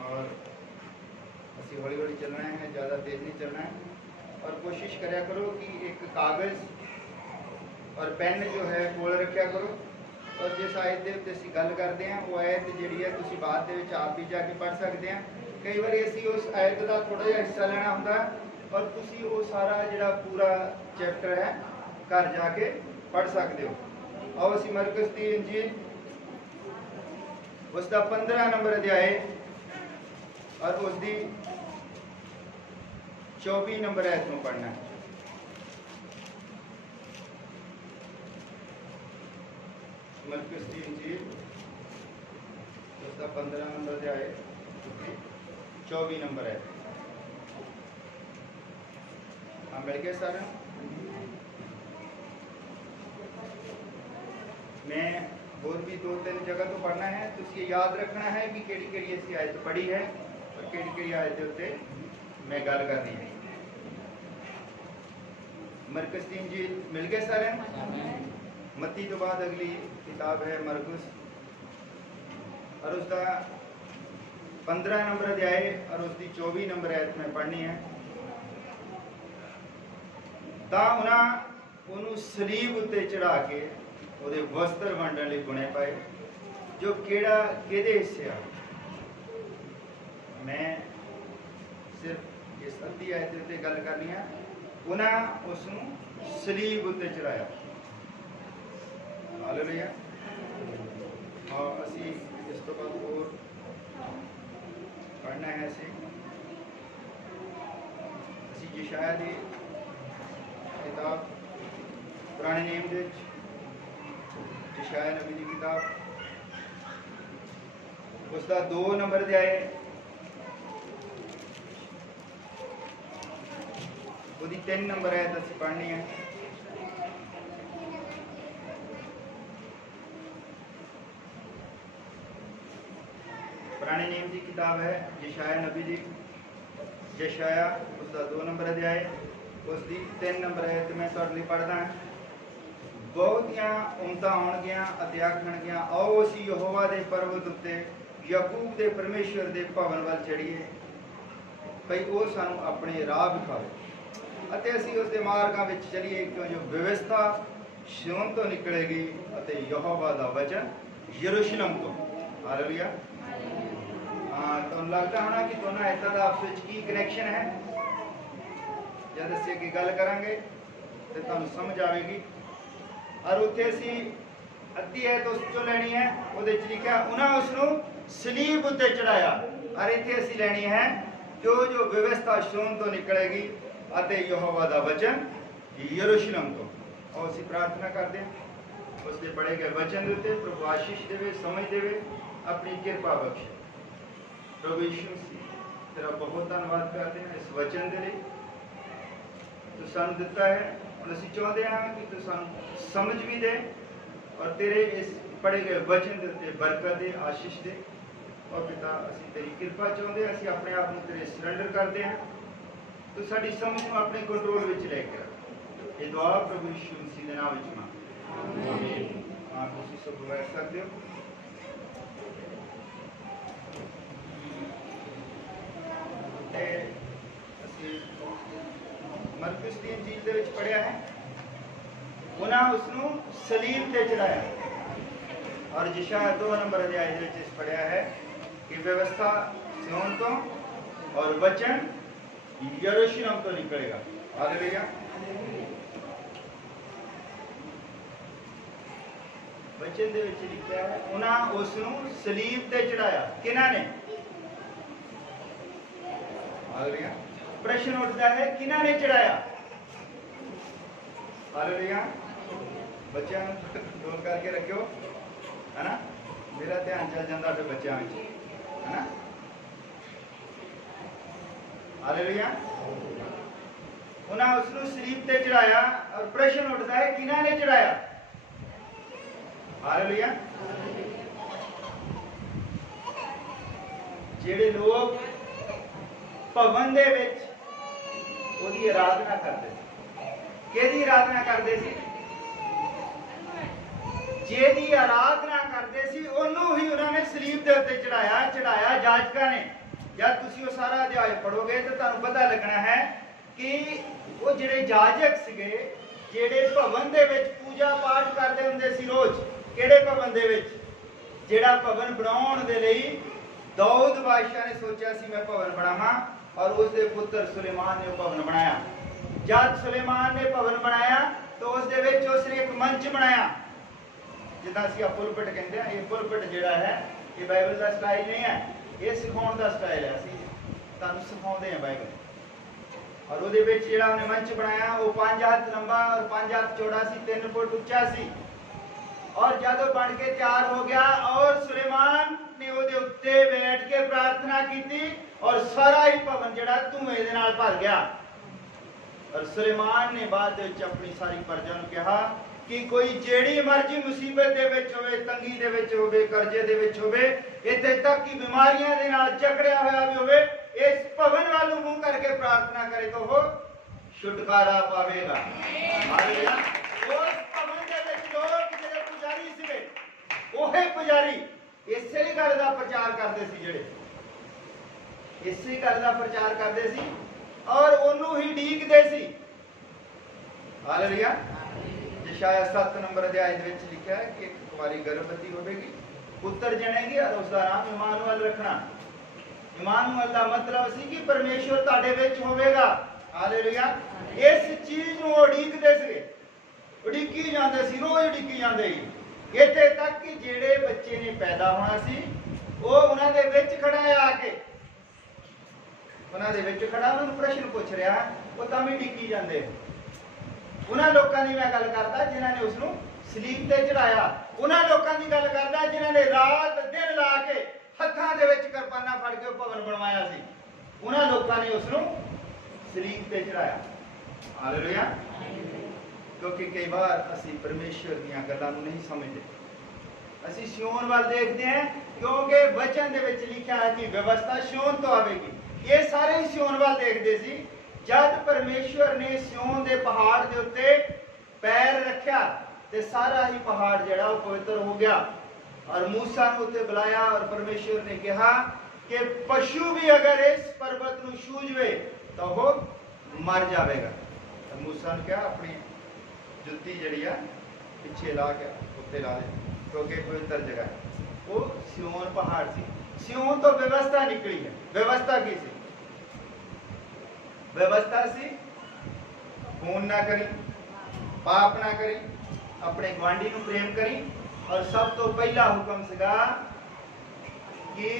और असी हौली हौली चलना है, ज़्यादा तेज़ नहीं चलना है। और कोशिश कराया करो कि एक कागज़ और पेन जो है कोल रखा करो। और जिस आयत के उत्ते असीं गल करते हैं वो आयत जिहड़ी है तुसीं बाद दे विच आप भी जाके पढ़ सकते हैं। कई बार असीं उस आयत का थोड़ा जिहा हिस्सा लेना होंदा और तुसीं वो सारा जिहड़ा पूरा चैप्टर है घर जाके पढ़ सकते हो। आओ असीं मरकुस दी इंजील उसका 15 नंबर अध्याय और उसकी 24 नंबर आयत में पढ़ना है। मरकुस दी इंजील उसका 15 नंबर अध्याय 24 नंबर आयत। हाँ मिल गए सारे। मैं और भी 2-3 जगह तो पढ़ना है, तो इसलिए याद रखना है कि केड़ी ऐसी आयत पढ़ी है और केड़ी आयत उत्ते मैं गल करनी है। मरकुस दी इंजील मिल गए सारे। मत्ती तो बाद अगली किताब है मरकुस और उसका 15 नंबर अध्याय और उसकी 24 नंबर आयत में पढ़नी है। तां उन्होंने सलीब उत्ते चढ़ा के ਉਹਦੇ वस्त्र ਵੰਡਣ ਲਈ ਗੁਣੇ ਪਾਏ जो केड़ा केदे हिस्से आ। मैं सिर्फ इस अद्धी आयत उत्ते गल करनी है। उन्हें उसनूं सलीब उत्ते चढ़ाया। हालेलुया। और असी इस तो बाद और पढ़ना है। असी यशायाह दी किताब पुराने नेम दे यशायाह नबी की किताब उसका 2 नंबर अध्याय उसकी 3 नंबर आयत असीं पढ़नी है। पुराने नेम की किताब है यशायाह नबी की यशायाह उसका 2 नंबर अध्याय उसकी 3 नंबर आयत मैं तुहाडे लई पढ़दा हां। बहुतियां उमतां आउणगियां अते आखणगियां आओ असीं यहोवा दे पर्वत उत्ते याकूब दे परमेश्वर दे भवन वल चढ़ीए भई वो सानूं अपने राह विखावे अते असीं उस दे मार्गां विच चलीए क्यों जो व्यवस्था सिय्योन तो निकलेगी अते यहोवा दा वचन यरूशलेम तो। हालेलुया। हाँ तो लगता होना कि दोनों आयतां दा आपस विच की कनैक्शन है। जद असीं अगे गल करांगे तो तुहानूं समझ आवेगी। और उत्थे असीं अद्धी आयत उस चों लैनी है। उहदे च लिखिआ उन्हां उसनूं सलीब उत्ते चढ़ाया। और इत्थे असीं लैनी है जो जो व्यवस्था सिय्योन तो निकलेगी अते यहोवा दा वचन यरूशलेम तो। और असीं प्रार्थना करते हैं उसके पढ़े गए वचन दे उत्ते प्रभु आशीष देवे, समझ देवे, अपनी कृपा बख्शे। प्रभु यीशु मसीह तेरा बहुत धन्यवाद करते हैं इस वचन के लिए तू सानूं दिता है। और असीं चाहते हैं कि तू सानूं समझ भी दे और तेरे इस पढ़े गए वचन के उत्ते बरकत दे, आशीष दे। और पिता असीं तेरी कृपा चाहते हैं, असीं अपने आप को तेरे सरेंडर करते हैं। तू साडी समझ को अपने कंट्रोल विच लेके रख। ये दुआ प्रभु यीशु मसीह के नाम विच मांग आमीन। हाँ तुसीं सब बैठ सकते हो। मरकुस दी इंजील दे विच पढ़िया है उन्हां उसनूं सलीब ते चढ़ाया। और यशायाह 2 नंबर अध्याय दे विच पढ़िया है कि व्यवस्था सिय्योन तो और वचन यरूशलेम तो निकलेगा। हालेलुया। वचन दे विच लिखिआ है उन्हां उसनूं सलीब ते चढ़ाया। किन्हां ने? हालेलुया। प्रश्न उठता है किन्हां ने चढ़ाया? हालेलुया। बच्चों कंट्रोल करके रखियो है ना। मेरा ध्यान चल जाता फिर बच्चों में है ना। हालेलुया। उन्हें उसनूं सलीब ते चढ़ाया और प्रश्न उठता है किन्हां ने चढ़ाया? हालेलुया। जेड़े लोग भवन दे विच ओदी आराधना करते सी। केदी आराधना करते सी? जेदी आराधना करते सी ओनू ही उन्होंने सलीब दे उत्ते चढ़ाया जाजका ने। जब तुसी वो सारा अध्याय पढ़ोगे तो तुहानू पता लगना है कि वो जिहड़े जाजक सीगे जिहड़े भवन दे विच पूजा पाठ करदे हुंदे सी रोज, किहड़े भवन दे विच, जिहड़ा भवन बनाउण दे लई दाऊद बादशाह ने सोचा सी मैं भवन बनावां, और उसके पुत्र सुलेमान ने भवन बनाया। जब सुलेमान ने भवन बनाया तो उसने एक मंच बनाया, जिदा असीं पुलपिट कहंदे आ। ये पुलपिट जिहड़ा है ये बाइबल का स्टाइल नहीं है, ये सिखाउण का स्टाइल है। असीं तुहानूं सिखाउंदे हां बाइबल। और ਉਹਦੇ ਵਿੱਚ ਜਿਹੜਾ ਉਹਨੇ ਮੰਚ ਬਣਾਇਆ ਉਹ 5 ਹੱਥ लंबा और 5 हथ चौड़ा सी, 3 फुट ਉੱਚਾ ਸੀ। और जब बन के तैयार हो गया और सुलेमान ने ਉਹਦੇ ਉੱਤੇ बैठ के प्रार्थना की और सारा ही भवन ਜਿਹੜਾ ਧੂਏ ਦੇ ਨਾਲ ਭਰ ਗਿਆ। और सुलेमान ने बाद ਵਿੱਚ अपनी सारी प्रजा ਨੂੰ ਕਿਹਾ कि कोई ਜਿਹੜੀ ਮਰਜ਼ੀ ਮੁਸੀਬਤ ਦੇ ਵਿੱਚ ਹੋਵੇ, ਤੰਗੀ ਦੇ ਵਿੱਚ ਹੋਵੇ, ਕਰਜ਼ੇ ਦੇ ਵਿੱਚ ਹੋਵੇ, ਇੱਥੇ ਤੱਕ ਕਿ ਬਿਮਾਰੀਆਂ ਦੇ ਨਾਲ ਜਕੜਿਆ ਹੋਇਆ ਵੀ ਹੋਵੇ, इस भवन वालों मुंह करके प्रार्थना करे तो वो छुटकारा पावेगा। हालेलुया। उस भवन दे विच लोग जिहड़े पुजारी सीगे, ओहे पुजारी इसे ही गल दा प्रचार करदे सी, जिहड़े इसे गल दा प्रचार करदे सी और ओनू ही ढीकदे सी। हालेलुया। यशाया 7 नंबर अध्याय दे विच लिखिया है कि एक कुंवारी गर्भवती होवेगी, पुत्र जनेगी और उसका नाम इमानुएल रखना। इमानुएल का मतलब सी कि परमेश्वर तुहाडे विच होवेगा। हालेलुया। इस चीज नूं उडीकदे सी, उडीकी जांदे सी, रोज उडीकी जांदे ही। इत्थे तक कि जिहड़े बच्चे ने पैदा होना सी वो उन्हां दे विच खड़ा है, आके उन्हां दे विच खड़ा उन्हां नूं प्रश्न पुछ रहा, वो तां भी उडीकी जांदे। उन्हां लोकां दी मैं गल करदा जिन्हां ने उसनूं सलीब ते चढ़ाया, उन्हां लोकां दी गल करदा जिन्हां ने रात दिन ला के हत्थां दे विच किरपाना फड़ के भवन बनवाया सी, उन्हां लोकां ने उसनूं सलीब ते चढ़ाया। हालेलुया। क्योंकि कई बार असीं परमेश्वर दीयां गल्लां नूं नहीं समझदे, असीं सियोन वाल देखते हैं क्योंकि वचन दे विच लिखिया है कि व्यवस्था सियोन तो आवेगी। ये सारे सियोन वाल देखदे सी। जद परमेश्वर ने सियोन दे पहाड़ दे उत्ते पैर रखिया ते सारा ही पहाड़ जिहड़ा वो पवित्र हो गया। और मूसा ने उत्ते बुलाया और परमेश्वर ने कहा कि पशु भी अगर इस पर्वत नूं छूजवे तो वो मर जाएगा। तो मूसा ने कहा अपनी जुत्ती जड़ी है पिछे ला के उत्ते ला दे, क्योंकि पवित्र जगह है। वो सियोन पहाड़ सी। सियोन तो व्यवस्था निकली है। व्यवस्था की सी? व्यवस्था सी खून ना करी, पाप ना करी, अपने गुआंढी नूं प्रेम करी, और सब तो पहला हुक्म सीगा कि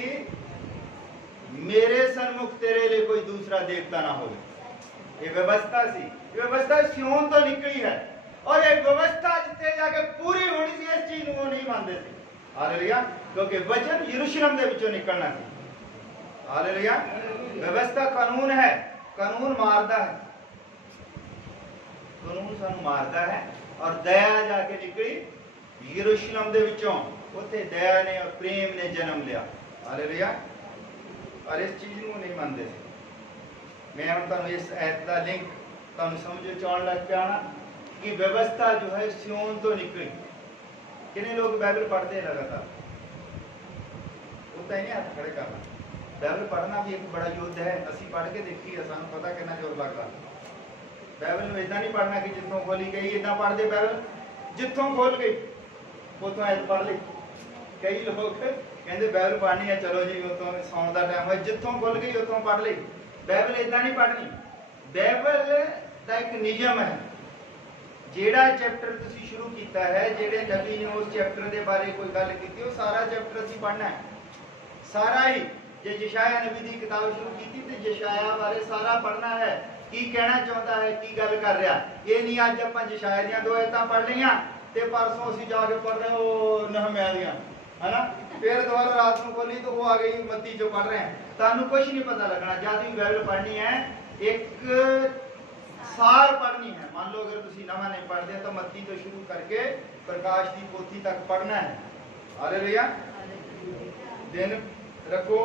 मेरे सन्मुख तेरे लिए कोई दूसरा देवता ना हो। ये व्यवस्था सी। व्यवस्था सियोन तो निकली है और एक व्यवस्था जिथे जाके पूरी होनी सी, इस चीज वो नहीं मानते थे। हालेलुया। क्योंकि वचन यरूशलेम दे विचों निकलना सी। हालेलुया। व्यवस्था कानून है, कानून मारदा है, कानून सानू मारदा है। और दया जाके निकली यरूशलेम दे विचों, उत्थे दया ने और प्रेम ने जन्म लिया। हालेलुया। और इस चीज नूं नहीं मानते थे। मैं हुण तुहानूं इस आयत दा लिंक तुहानूं समझ चाउण लग पिया ना कि व्यवस्था जो है सियोन तो निकली। कितने लोग बाइबल पढ़ते हैं लगातार? उतना ही नहीं हाथ खड़े करना। बाइबल पढ़ना भी एक बड़ा युद्ध है। असीं पढ़ के देखिए, सानूं पता कितना जोर लगदा। बाइबल नूं इदां नहीं पढ़ना कि जिथों खोली गई इदां पढ़ दे। बाइबल जिथों खोल गई उतों ऐत पढ़ ली। कई लोग कहते बाइबल पढ़नी है, चलो जी उतों सौण का टाइम है, जिथों खुल गई उतों पढ़ ली। बाइबल इदा नहीं पढ़नी। बाइबल का एक नियम है, जेड़ा चैप्टर तुसीं शुरू किया है, जेड़े नबी ने उस चैप्टर के बारे कोई गल की, वो सारा चैप्टर असीं पढ़ना है। सारा ही जे यशाया नबी की किताब शुरू की तो यशाया बारे सारा पढ़ना है। की कहना चाहता है, की गल कर रहा। ये नहीं अज आपां यशाया दीयां 2 आयतां पढ़ लईआं ते परसों असीं जाके पढ़ रहे हो नहम्याह दीयां, है ना, फिर दोबारा रात को खोली तो वो आ गई मत्ती जो पढ़ रहे हैं। तुहानूं कुछ नहीं पता लगना। जद भी बाइबल पढ़नी है एक सार पढ़नी है। मान लो अगर तुसीं नवां नहीं पढ़दे तो मत्ती तो शुरू करके प्रकाश की पोथी तक पढ़ना है। हालेलुया। दिन रखो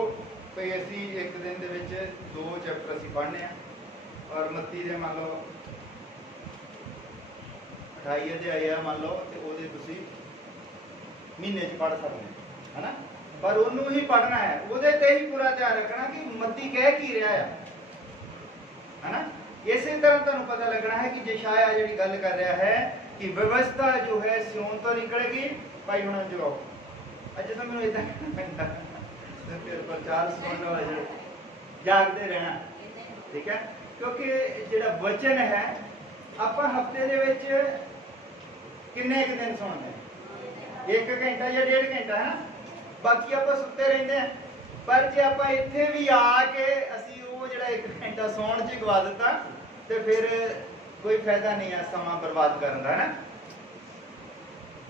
भई असीं एक दिन दे विच 2 चैप्टर असीं पढ़ने हैं और मत्ती दे मान लो 28 अध्याय है मान लो, तो वो तुसीं महीने च पढ़ सकते, है ना। पर उन्होंने ही पढ़ना है, ਉਹਦੇ ਤੇ ही पूरा ध्यान रखना कि मत्ती कह की रहा है ना। इसी तरह तुहानू पता लगना है कि यशाया जिहड़ी गल कर रहा है कि व्यवस्था जो है सियोन तो निकलेगी। भाई हुण जगाओ, अज तो मैनूं इदां पैंदा फिर प्रचार सुनने वाले जागते रहना, ठीक है। क्योंकि जिहड़ा वचन है आपां हफ्ते दे विच किन्ने क दिन सुणदे, 1 घंटा या 1.5 घंटा है ना, बाकी आप सुते रहते हैं। पर जे आप इत्थे भी आके असी वो जिहड़ा 1 घंटा सौण च गवा दिता तो फिर कोई फायदा नहीं है समा बर्बाद करने का, है ना।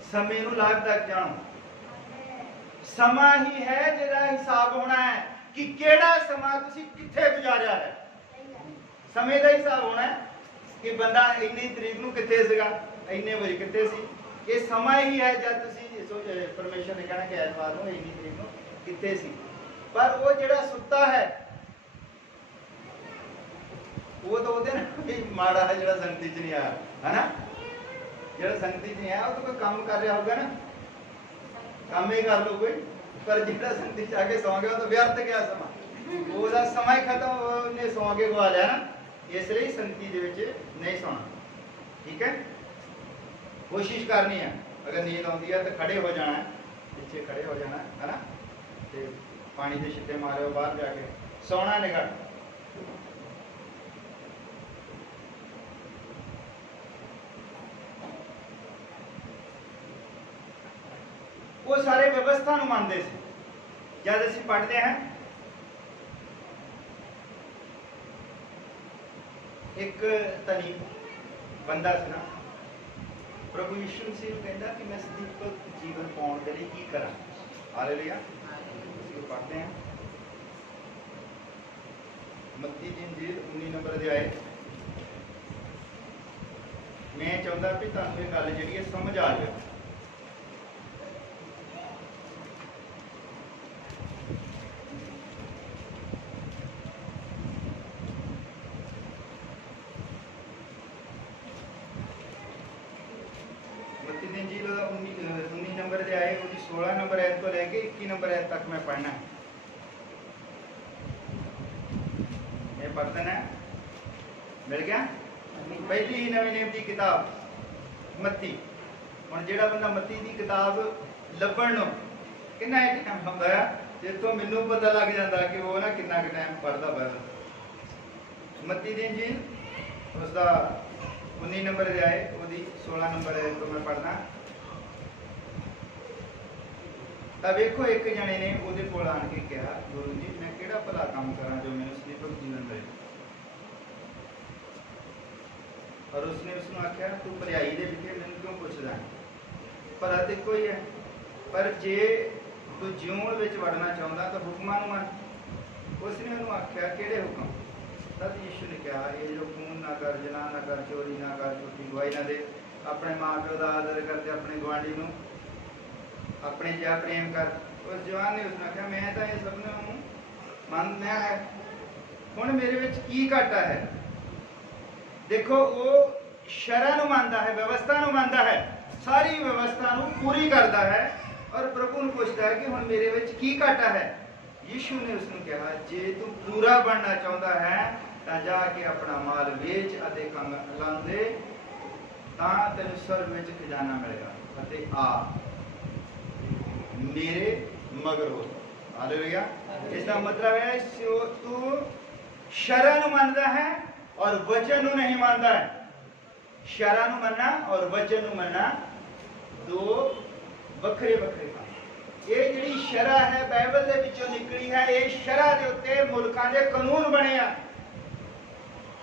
समय नूं लाभदायक जानो, समा ही है जिहदा हिसाब होना है कि केड़ा समा तुसीं कित्थे गुजारिया है। समय का हिसाब होना है कि बंदा इन्नी तरीक नूं कित्थे सीगा, इन्ने बजे कित्थे सी। ये समा ही है जब तुसीं परमेश्वर ने कहना कि ऐतवार नूं इन्नी तरीक नूं कित्थे सी। पर वो जिहड़ा सुत्ता है वो तो ਉਹਦੇ ਨਾਲ ਵੀ ਮਾੜਾ है ਜਿਹੜਾ ਸੰਗਤੀ ਚ नहीं आया, है ना। ਜਿਹੜਾ ਸੰਗਤੀ ਚ नहीं आया वो तो कोई काम कर रहा होगा ना, काम ही कर लो कोई। पर ਜਿਹੜਾ ਸੰਗਤੀ ਚ आके सौ गया तो व्यर्थ गया समा, ਉਹਦਾ ਸਮਾਂ ਹੀ खत्म, ਉਹਨੇ सौ के गवा लिया ना। इसलिए संगति ਦੇ ਵਿੱਚ नहीं सोना, ठीक है। कोशिश करनी है, अगर नींद आती है तो खड़े हो जाना है, पीछे खड़े हो जाना है ना, तो पानी के छिट्टे मारो बाहर जाके सोना निकल। वो सारे व्यवस्था नूं मानते थे। जब असीं पढ़ते हैं एक धनी बंदा सी ना, प्रभु यीशु मसीह नूं कहंदा कि मैं सदीक जीवन पाउण दे लई की करा। हालेलुया। इसको पढ़ते हैं मत्ती दी इंजील 19 नंबर अध्याय। मैं चाहुंदा कि तुहानूं ये गल जिहड़ी है समझ आ जाए। मत्ती दी इंजील 19 नंबर अध्याय 16 नंबर आयत तो लेके 21 नंबर आयत तक मैं पढ़ना है। ये पढ़ते हैं, मिल गया। पहली ही नवी नियम की किताब मत्ती। हुण जिहड़ा बंदा मत्ती की किताब लभण नूं कितना टाइम हुंदा है, जिथों मैनूं पता लग जाता कि वो ना कितना टाइम पढ़ता बाइबल। मत्ती दी इंजील उसका 19 नंबर अध्याय ਉਹਦੀ 16 नंबर आयत तो मैं पढ़ना। ਤਾਂ ਵੇਖੋ ਇੱਕ ਜਣੇ ਨੇ ਉਹਦੇ ਕੋਲ ਆਣ ਕੇ ਕਿਹਾ, ਗੁਰੂ ਜੀ ਮੈਂ ਕਿਹੜਾ ਭਲਾ ਕੰਮ ਕਰਾਂ ਜੋ ਮੈਨੂੰ ਸਦੀਪਕ ਜੀਵਨ ਮਿਲੇ। और उसने उसਨੂੰ आख्या तू भलाई दे विखे मैनूं क्यों पुछदा है, भला ते कोई है, पर जे तू जीवन विच वड़ना चाहुंदा तो हुक्मां नूं मन। उसने ਉਹਨੂੰ आख्या किहड़े हुक्म। तद यीशु ने कहा ये जो खून ना कर, जना ना कर, चोरी ना कर, झूठी गवाही ना दे, अपने माँ प्यो का आदर करते, अपने गुआढ़ी नूं अपने जिहा प्रेम कर। उस जवान ने उसने आख्या मैं तो ये सब मनना है, हुण मेरे विच की घाटा है। देखो वो शरह नूं मनदा है, व्यवस्था नूं मनदा है, सारी व्यवस्था नूं पूरी करता है और प्रभु नूं पुछदा है कि हुण मेरे विच की घाटा है। यीशु ने उसनूं कहा जे तू पूरा बनना चाहुंदा है तां जाके अपना माल वेच अते कंग लांदे तां तैनूं स्वर्ग विच खजाना मिलेगा अते आ मेरे मगर हो। हालेलुया। इसका मतलब है तू शरह नूं मनदा है और वचन नूं नहीं मानदा है। शरह नूं मनना और वचन नूं मनना दो वखरे वखरे काम। ये जिहड़ी शरह है बाइबल दे विचों निकली है, ये शरह दे उत्ते मुल्कां दे कानून बने आ।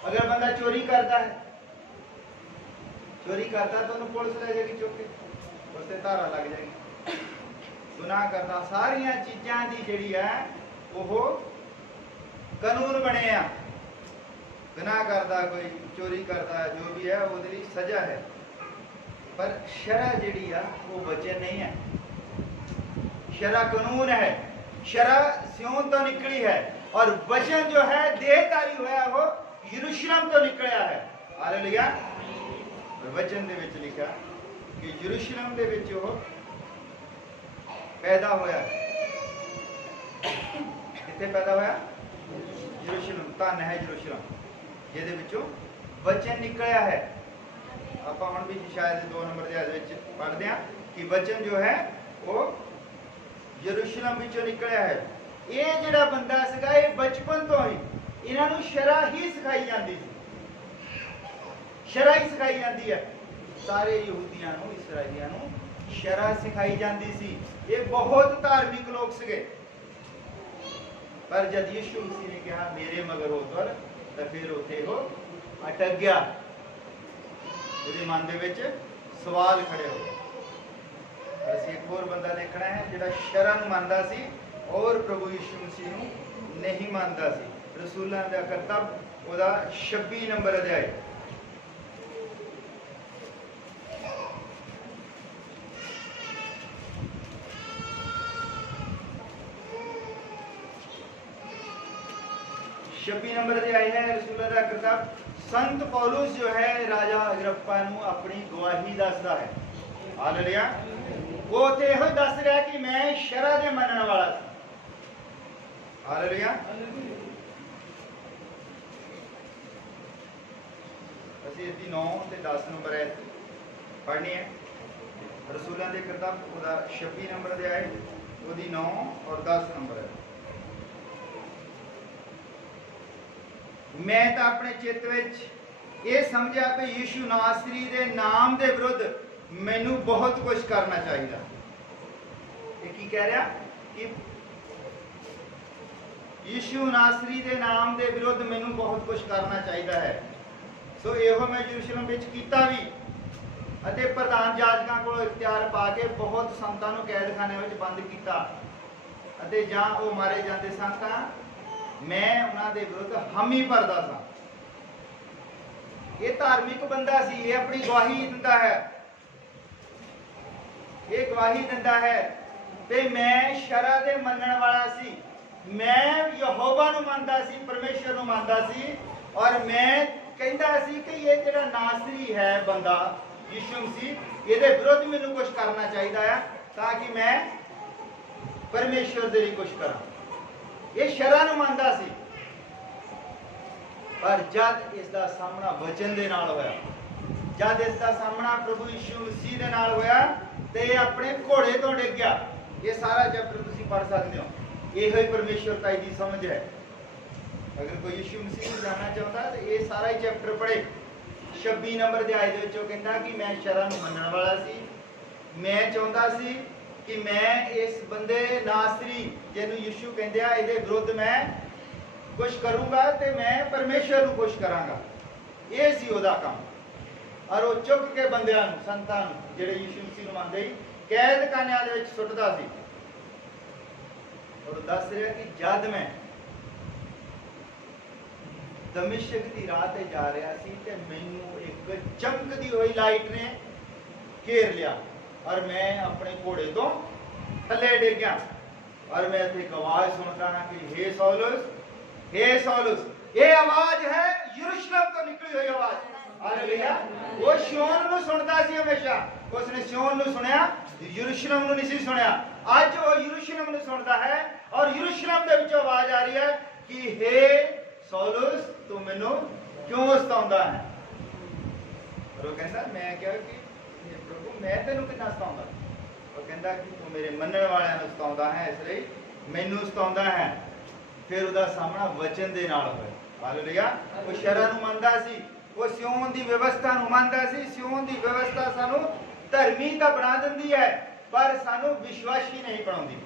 अगर बंदा चोरी करता है, चोरी करता तो उन्हें पुलिस ले जाएगी चुक के, उस ते धारा लग जाएगी। गुनाह करता सारियां चीज़ां दी जिहड़ी है वो कानून बने आ। गुनाह करता कोई, चोरी करता जो भी है उसदे लई सज़ा है। पर शरह जिहड़ी आ वो वचन नहीं है, शरह कानून है। शरह सियोन तो निकली है और वचन जो है देहधारी हुआ वो यरूशलेम तो निकलिया है। हालेलुया। वचन दे विच लिखा कि यरूशलेम दे विच वो पैदा होया कित्थे पैदा होया? यरूशलेम। धन है यरूशलेम जिहदे विचों वचन निकलिया है। आपां हुण भी शायद 2 नंबर दे अध्याय विच पढ़दे हां कि वचन जो है वो यरूशलेम विचों निकलिया है। ये जिहड़ा बंदा सीगा ये बचपन तो ही इन्हां नूं शरा ही सिखाई जांदी सी, शरा ही सिखाई जाती है। सारे यहूदियों नूं, इसराइलियां नूं शरा सिखाई जाती सी। ये बहुत धार्मिक लोग सीगे, पर जब यीशु मसीह ने कहा मेरे मगर हो तुर, तो फिर उत्थे वो अटक गया। उसदे मन दे विच सवाल खड़े हो गए। असीं एक होर बंदा देखना है जिहड़ा शरा नूं मनदा सी और प्रभु यीशु मसीह नूं नहीं मनदा सी। रसूलां दा करतब ओहदा 26 नंबर अध्याय। छब्बीस नंबर अध्याय है रसूलां दा किताब। संत पौलुस जो है राजा अग्रिप्पा नूं अपनी गवाही दसदा है। हालेलुया। वो ते इहो दस रहा कि मैं शरा दे मनण वाला सी। हालेलुया। ਅਸੀਂ इसकी 9 ਤੇ 10 नंबर है पढ़नी है। रसूलां दी किताब ओहदा 26 नंबर अध्याय, ओहदी 9 और 10 नंबर है। मैं तो अपने चित्त विच ये समझा कि यीशु नासरी दे नाम दे विरुद्ध मैनू बहुत कुछ करना चाहिए। ये की कह रहा कि यीशु नासरी दे नाम दे विरुद्ध मैनू बहुत कुछ करना चाहिए है। सो यो मैं यरूशलेम विच कीता भी अते प्रधान जाजकां कोलों इख्तियार पा के बहुत संतां नूं कैदखाने विच बंद कीता अते जां वो मारे जांदे सन तां मैं उन्हां दे विरुद्ध हामी भरदा सा। ये धार्मिक बंदा सी, ये अपनी गवाही दिंदा है, ये गवाही दिंदा है कि मैं शरा दे मनण वाला सी, मैं यहोवा नूं मनदा सी, परमेश्वर नूं मनदा सी। और मैं कहता सी कि ये जिहड़ा नासरी है बंदा यीशु मसीह ये विरुद्ध मैनू कुछ करना चाहिए है ताकि मैं परमेश्वर दे लिए कुछ करा। ये शरा नूं मनदा सी, पर जब इसका सामना वचन दे नाल होया, जब इसका सामना प्रभु यीशु मसीह दे नाल होया ते अपने घोड़े तो डिग गया। ये सारा चैप्टर तुसीं पढ़ सकते हो। यही ही परमेश्वरता दी समझ है। अगर कोई यीशु मसीह को जानना चाहता तो ये सारा ही चैप्टर पढ़े। 26 नंबर अध्याय दे विचों कहंदा कि मैं शरा नूं मनण वाला सी, मैं चाहुंदा सी कि मैं इस बंदे नासरी जिहनूं यीशु कहंदे आ इहदे विरुद्ध मैं कुछ करूंगा ते मैं परमेश्वर नूं खुश करांगा। ये सी ओहदा काम। और वो चुक के बंदियां नूं, संतां नूं जिहड़े यीशु मसीह नूं मनदे कैदखानियां दे विच सुੱਟदा सी। और दस रहा कि जद मैं दमिश्क की राह ते जा रहा सी ते मैनू एक चमकदी हुई लाइट ने घेर लिया और मैं अपने घोड़े तो थले डिग गया। और मैं एक आवाज सुनता ना कि हे सौलुस, हे सौलुस। ये आवाज है यरूशलेम तो निकली हुई आवाज। हालेलुया। वो सिय्योन नूं सुनदा सी हमेशा, उसने सिय्योन नूं सुनिया, यरूशलेम नूं नहीं सुनिया। आज वो यरूशलेम नूं सुनदा है और यरूशलेम दे विचों आवाज आ रही है कि हे सौलुस तू मैनू क्यों सताउंदा है। और वो कहंदा मैं क्या कि प्रभु मैं तेनू कितना सताउंदा। वो कहंदा कि तू मेरे मनण वालियां नूं सताउंदा है, इसलिए मैनू सताउंदा है। फिर उसदा सामना वचन दे नाल होया। हालेलुया। वो शरा नूं मनदा सी, वो सिय्योन दी व्यवस्था नूं मनदा सी। सिय्योन दी व्यवस्था सानू धर्मी तां बना दिंदी है पर सानू विश्वासी नहीं बनाउंदी।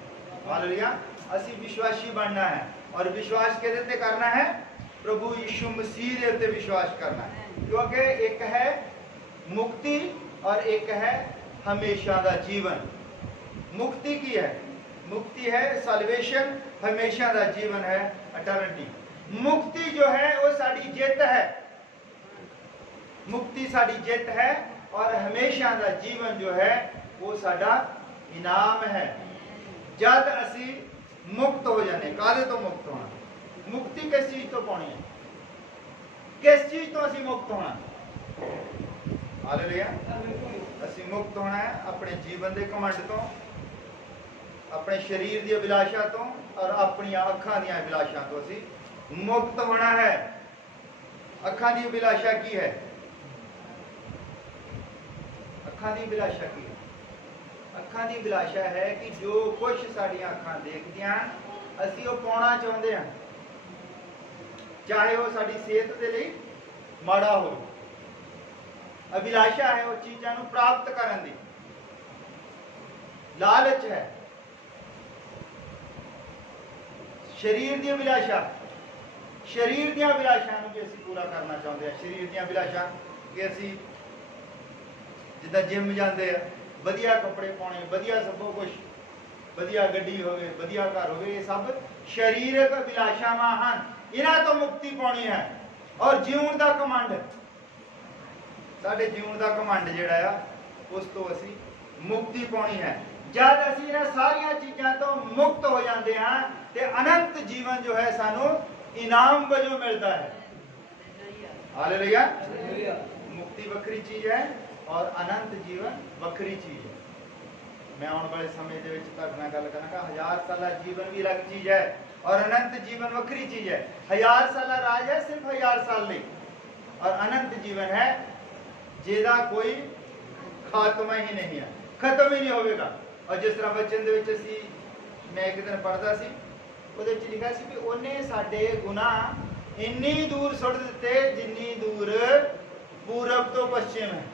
हालेलुया। असीं विश्वासी बनना है और विश्वास किहदे ते करना है? प्रभु यीशु मसीह दे उत्ते विश्वास करना है। क्योंकि एक है मुक्ति और एक है हमेशा का जीवन। मुक्ति की है, मुक्ति है सल्वेशन, हमेशा का जीवन है एटर्निटी। मुक्ति जो है वो साडी जित है, मुक्ति साडी जित है और हमेशा का जीवन जो है वो साडा इनाम है। जब असी मुक्त हो जाने, काले तो मुक्त होना। मुक्ति किस चीज तो पानी है, किस चीज तो असी मुक्त होना। हालेलुया। असी मुक्त होना है अपने जीवन के घमंड तो, अपने शरीर की अभिलाषा तो और अपन अखा दी अभिलाषा तो असी मुक्त होना है। अखा की अभिलाषा की है? अखा की अभिलाषा की है? अखा की अभिलाषा है कि जो कुछ साड़ियां अखा देखदियां असी वो पाना चाहते हैं, चाहे वो साड़ी सेहत के लिए माड़ा हो। अभिलाषा है उस चीज़ों को प्राप्त करने की, लालच है। शरीर की अभिलाषा, शरीर दी अभिलाषा भी असी पूरा करना चाहते हैं। शरीर दी अभिलाषा कि असी जिद्दां जिम जाते हैं, वधिया कपड़े पाने, वधिया सब कुछ, वधिया गड्डी होवे, वधिया घर होवे, ये सब शरीरक अभिलाषावां हन। इन्हां तो मुक्ति पानी है। और जीवन का घमंड, साडे जीवन का घमंड जिहड़ा आ उस तो असी मुक्ति पानी है। जब असी इन्हां सारियां चीज़ां तो मुक्त हो जाते हैं तो अनंत जीवन जो है सानू इनाम वजों मिलता है। हालेलुया। मुक्ति वक्री चीज है और अनंत जीवन वक्री चीज है। मैं आने वाले समय दे विच तुहाडे नाल गल करांगा। 1000 साला जीवन भी अलग चीज है और अनंत जीवन वक्री चीज है। 1000 साला राज है सिर्फ 1000 साल लिए, और अनंत जीवन है जिहदा कोई खात्मा ही नहीं है, खत्म ही नहीं होगा। और जिस तरह बचन दे विच असी मैं एक दिन पढ़ता सी, ਉਹਦੇ ਵਿੱਚ ਲਿਖਿਆ ਸੀ ਕਿ ਉਹਨੇ ਸਾਡੇ ਗੁਨਾਹ ਇੰਨੀ ਦੂਰ ਸੁੱਟ ਦਿੱਤੇ ਜਿੰਨੀ ਦੂਰ ਪੂਰਬ ਤੋਂ ਪੱਛਮ ਹੈ।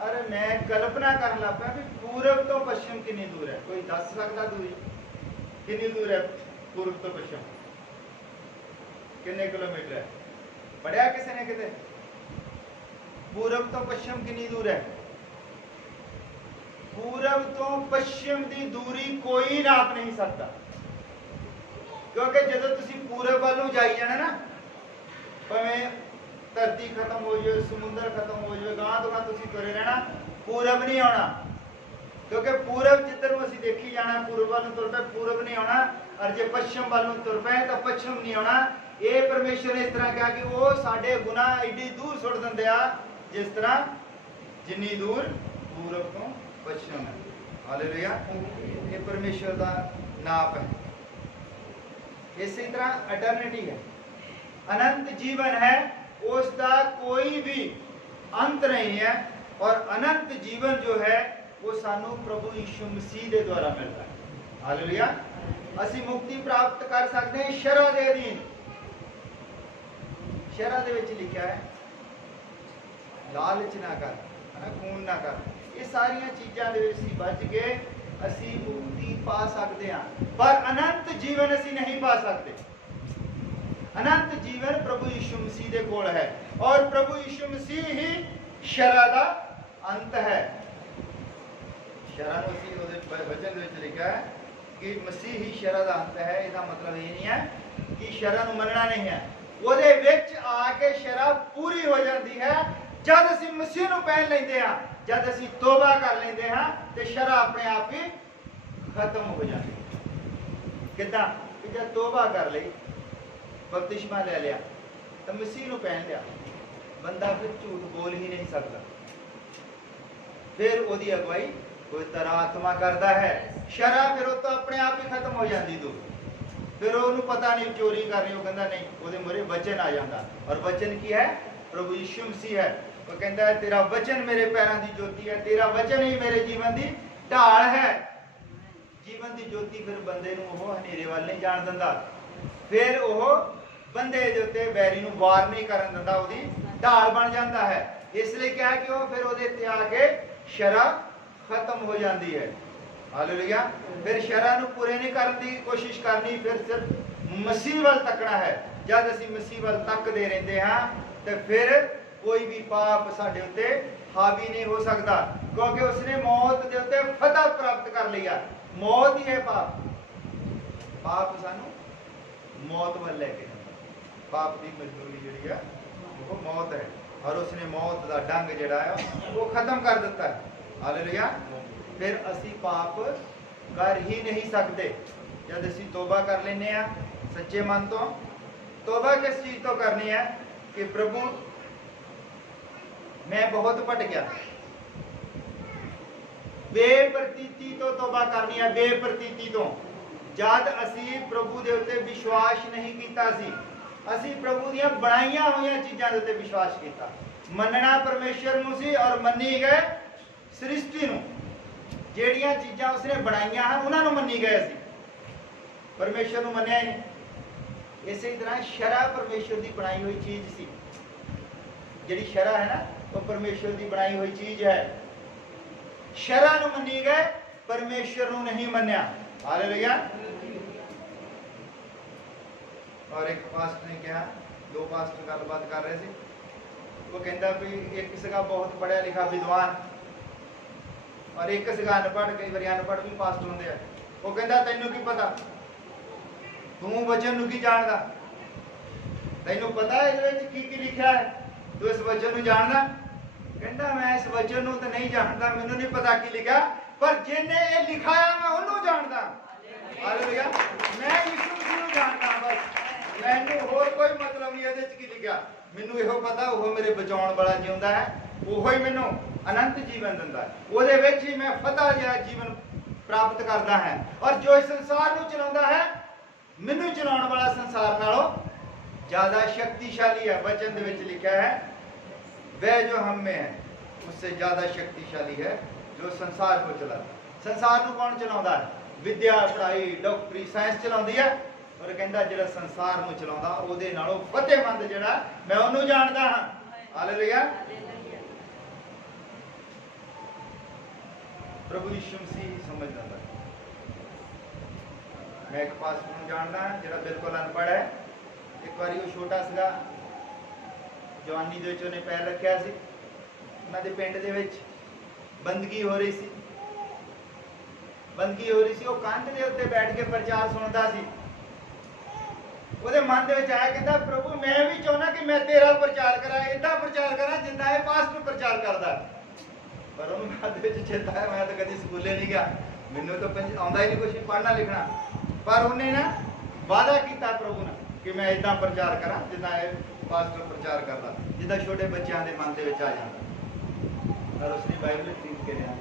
अरे मैं कल्पना कर लग पाया भी पूरब तो पश्चिम कितनी दूर है? कोई दस सकता दूरी कितनी दूर है? पूर्व तो पश्चिम कितने किलोमीटर है? पढ़िया किसी ने कितने? पूरब तो पश्चिम कितनी दूर है? पूरब तो पश्चिम की दूरी कोई नाप नहीं सकता, क्योंकि जो तुम पूरब वालों जाई जाना ना, भावें धरती खत्म हो जाए, समुद्र खत्म हो जाए, गांह तो गांह तुम तुरे रहना, पूरब नहीं आना। क्योंकि पूरब जिधर असी देखी जाना, पूरब वालों तुर पे पूरब नहीं आना, और जो पश्चिम वालों तुर पे तो पश्चिम नहीं आना। ये परमेश्वर ने इस तरह कहा कि वो साडे गुनाह एडी दूर सुट दिंदे आ जिस तरह जिन्नी दूर पूरब तो पश्चिम है। हालेलुया। ये परमेश्वर का नाप है। इसी तरह एटर्निटी है, अनंत जीवन है, उसका कोई भी अंत नहीं है। और अनंत जीवन जो है वो सानू प्रभु यीशु मसीह के द्वारा मिलता है। हालेलुया। असी मुक्ति प्राप्त कर सकते हैं शरह के अधीन। शरह दे विच लिखा है लालच ना कर, खून ना कर। ये सारिया चीज़ों दे विच बच के असी मुक्ति पा सकते हैं, पर अनंत जीवन असी नहीं पा सकते। अनंत जीवन प्रभु यीशु मसीह दे कोल है, और प्रभु यीशु मसीह ही शरह का अंत है। शरह मसीह वचन में लिखा है कि मसीह ही शरह का अंत है। इसका मतलब ये नहीं है कि शरह को मनना नहीं है, वो आके शरह पूरी हो जाती है जब असी मसीह को पहन लेंदे हैं, जब असी तोबा कर लेंदे हैं तो शरह अपने आप ही खत्म हो जाती है। कितना? जब तोबा कर ली, बपतिस्मा ले लिया, तो मसीह को पहन लिया, बंदा फिर झूठ बोल ही नहीं सकता। फिर उसकी अगवाई कोई तरह आत्मा करता है। शरह फिर तो अपने आप ही खत्म हो जाती। दो फिर उन्होंने पता नहीं चोरी कर रही, वो कहता नहीं, वो मुरे वचन आ जाता। और वचन की है? प्रभु यीशु मसीह है। वो कहता है तेरा वचन मेरे पैरों की ज्योति है, तेरा वचन ही मेरे जीवन की ढाल है। जीवन की ज्योति फिर बंदे को हनेरे वाल नहीं जान दिंदा, फिर वो बंदे दे उत्ते बैरी नूं वार नहीं करन दिंदा, ओदी ढाल बन जाता है। इसलिए क्या है कि वो फिर ओदे ते आके शरह खत्म हो जाती है। हालेलुया। फिर शरह नूं पूरे नहीं करने की कोशिश करनी, फिर सिर्फ मसीह वाल तकना है। जब असी मसीह वाल तकते रहते हैं तो फिर कोई भी पाप साडे उत्ते हावी नहीं हो सकता, क्योंकि उसने मौत के उत्ते फतह प्राप्त कर लिया। मौत ही है पाप। पाप सानू मौत वाल लेके पाप की मजदूरी जिहड़ी है वो मौत है, और उसने मौत का डंग जिहड़ा है वो खत्म कर दिता है। हालेलुया। फिर असी पाप कर ही नहीं सकते जब असी तोबा कर लेने आ सच्चे मन तो। तोबा किस चीज तो करनी है कि प्रभु मैं बहुत भटकिया, बेप्रतीति तो तौबा करनी है, बेप्रतीति तो। जद असी प्रभु के उत्ते विश्वास नहीं किया सी, असी प्रभु दी बनाईया हुई चीज़ों के उत्ते विश्वास किया। मनना परमेश्वर नूं सी और मन्नी गए सृष्टि नूं। ਜਿਹੜੀਆਂ चीज़ां उसने बनाईया हैं उन्होंने मन्नी गए सी, परमेश्वर नूं मन्निया ही नहीं। इसी तरह शरा परमेश्वर की बनाई हुई चीज़ सी। जिहड़ी शरा है ना वो परमेश्वर की बनाई हुई चीज़ है। शरा नूं मन्नी गए, परमेश्वर नूं नहीं मन्निया। हालेलुया। और एक पास्टर ने कहा, दो पास्टर गलबात कर रहे थे, वो कहता भी एक सीगा बहुत पढ़िया लिखा विद्वान और एक सीगा अनपढ़, कई बार अनपढ़ भी पास्टर होंगे हैं। वो कहता तैनू की पता, तू वचन नूं की जानदा, तैनू पता है इहदे की लिखा है, तू इस वचन नूं जानदा? कहता मैं इस वचन नूं तो नहीं जानता, मैनू नहीं पता की लिखा, पर जिन्हें ये लिखाया मैं उन्होंने जानदा। हालेलुया। मैं यीशु मसीह नूं जानदा, बस मैनू होर कोई मतलब नहीं इहदे की लिखा। मैनू इहो पता वो मेरे बचाउण वाला जिउंदा है, वो ही मैनू अनंत जीवन दिंदा है, ਉਹਦੇ ਵਿੱਚ ही मैं फतह जिहा जीवन प्राप्त करता है। और जो इस संसार नूं चलाउंदा है, मैनू चलाउण वाला संसार नालों ज़्यादा शक्तिशाली है। वचन दे विच लिखा है वह जो हम में है उससे ज़्यादा शक्तिशाली है जो संसार को चलाता। संसार नूं कौन चलाउंदा है? विद्या, पढ़ाई, डॉक्टरी, साइंस चलाउंदी है। और कहता जिहड़ा संसार नूं चलाउंदा ਉਹਦੇ नालों फतेहमंद जिहड़ा मैं ਉਹਨੂੰ जानदा हां। हालेलुया। प्रभु यीशु मसीह समझ लैंदा। मैं एक पास्टर नूं जानदा जिहड़ा बिल्कुल अनपढ़ है। एक बारी वो छोटा सीगा, जवानी दे विच उहने पैर रखिया सी, उन्हां दे पिंड दे विच बंदगी हो रही सी, बंदगी हो रही सी। वो कंध दे उत्ते बैठ के प्रचार सुनदा सी। ਉਹਦੇ मन ਦੇ ਵਿੱਚ आया, कहता प्रभु मैं भी चाहना कि मैं तेरा प्रचार करा, इदा प्रचार करा जिंदा ये पास्टर प्रचार करता। पर उन्होंने बाद ਵਿੱਚ चेता है मैं तो कभी स्कूले नहीं गया, मैनू तो आउंदा ही नहीं कुछ पढ़ना लिखना, पर उन्हें ना वादा किया प्रभु ने कि मैं इदा प्रचार करा जिदा ये पास्टर प्रचार करता, जिदा छोटे बच्चों के मन के आ जाता। और उसने बाइबल खरीद के लिया,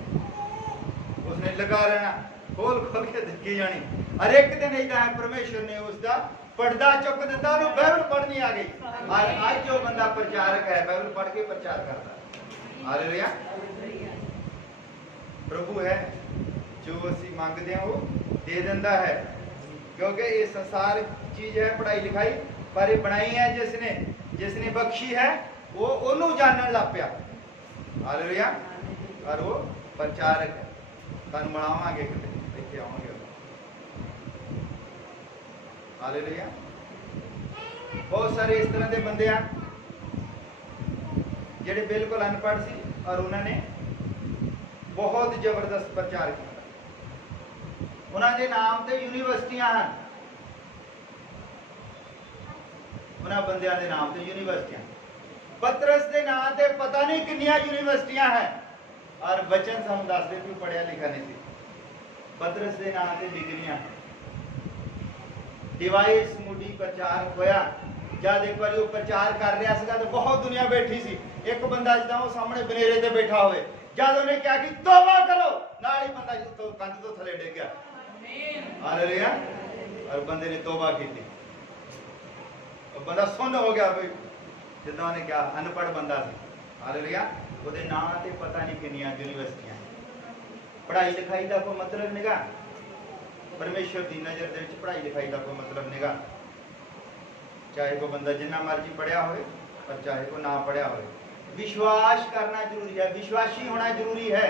उसने लगा रहना, खोल खोल के देखी जानी। हर एक दिन इदा है परमेश्वर ने उसका पर्दा चुक दिता, बाइबल पढ़नी आ गई। और आज जो बंदा प्रचारक है बाइबल पढ़ के प्रचार करता है। हालेलुया। प्रभु है जो असी मंगते हैं वो दे दिंदा है, क्योंकि ये संसार चीज है पढ़ाई लिखाई, पर ये बनाई है जिसने बख्शी है वो ओनू जानन लग पिया। हालेलुया। और वो प्रचारक है। तुहानूं मिलावांगे किते इत्थे आउणगे। हालेलुया। बहुत सारे इस तरह के बंदे हैं जिहड़े बिल्कुल अनपढ़ सी और उन्होंने बहुत जबरदस्त प्रचार किया। उन्होंने नाम से यूनिवर्सिटियां हैं, उन्होंने बंदियां के नाम से यूनिवर्सिटियां। पतरस के नाम से पता नहीं कितनी यूनिवर्सिटियां हैं, और बचन सानूं दसदे कि पढ़िया लिखा नहीं सी। पतरस के नाम से डिग्रियां, डिवाइस मूडी प्रचार होया। जब एक बार वो प्रचार कर रहा था तो बहुत दुनिया बैठी सी। एक बंदा जिदा वो सामने बनेरे ते बैठा होवे, जब उन्हें क्या कि तौबा करो, नाल ही बंदा तो कंध तो थले डिग गया। हालेलुया। और बंदे ने तौबा की, और बंदा सुन हो गया भाई, जिदा उन्हें क्या अनपढ़ बंदा सी। हालेलुया। ਉਹਦੇ ਨਾਂ ਤੇ पता नहीं कितनियां यूनिवर्सिटियां। पढ़ाई लिखाई का कोई मतलब निगा, परमेश्वर की नज़र दे विच पढ़ाई लिखाई का कोई मतलब निगा। चाहे वो बंदा जिन्ना मर्जी पढ़िया हो, पर चाहे वो ना पढ़िया हो, विश्वास करना जरूरी है, विश्वासी होना जरूरी है,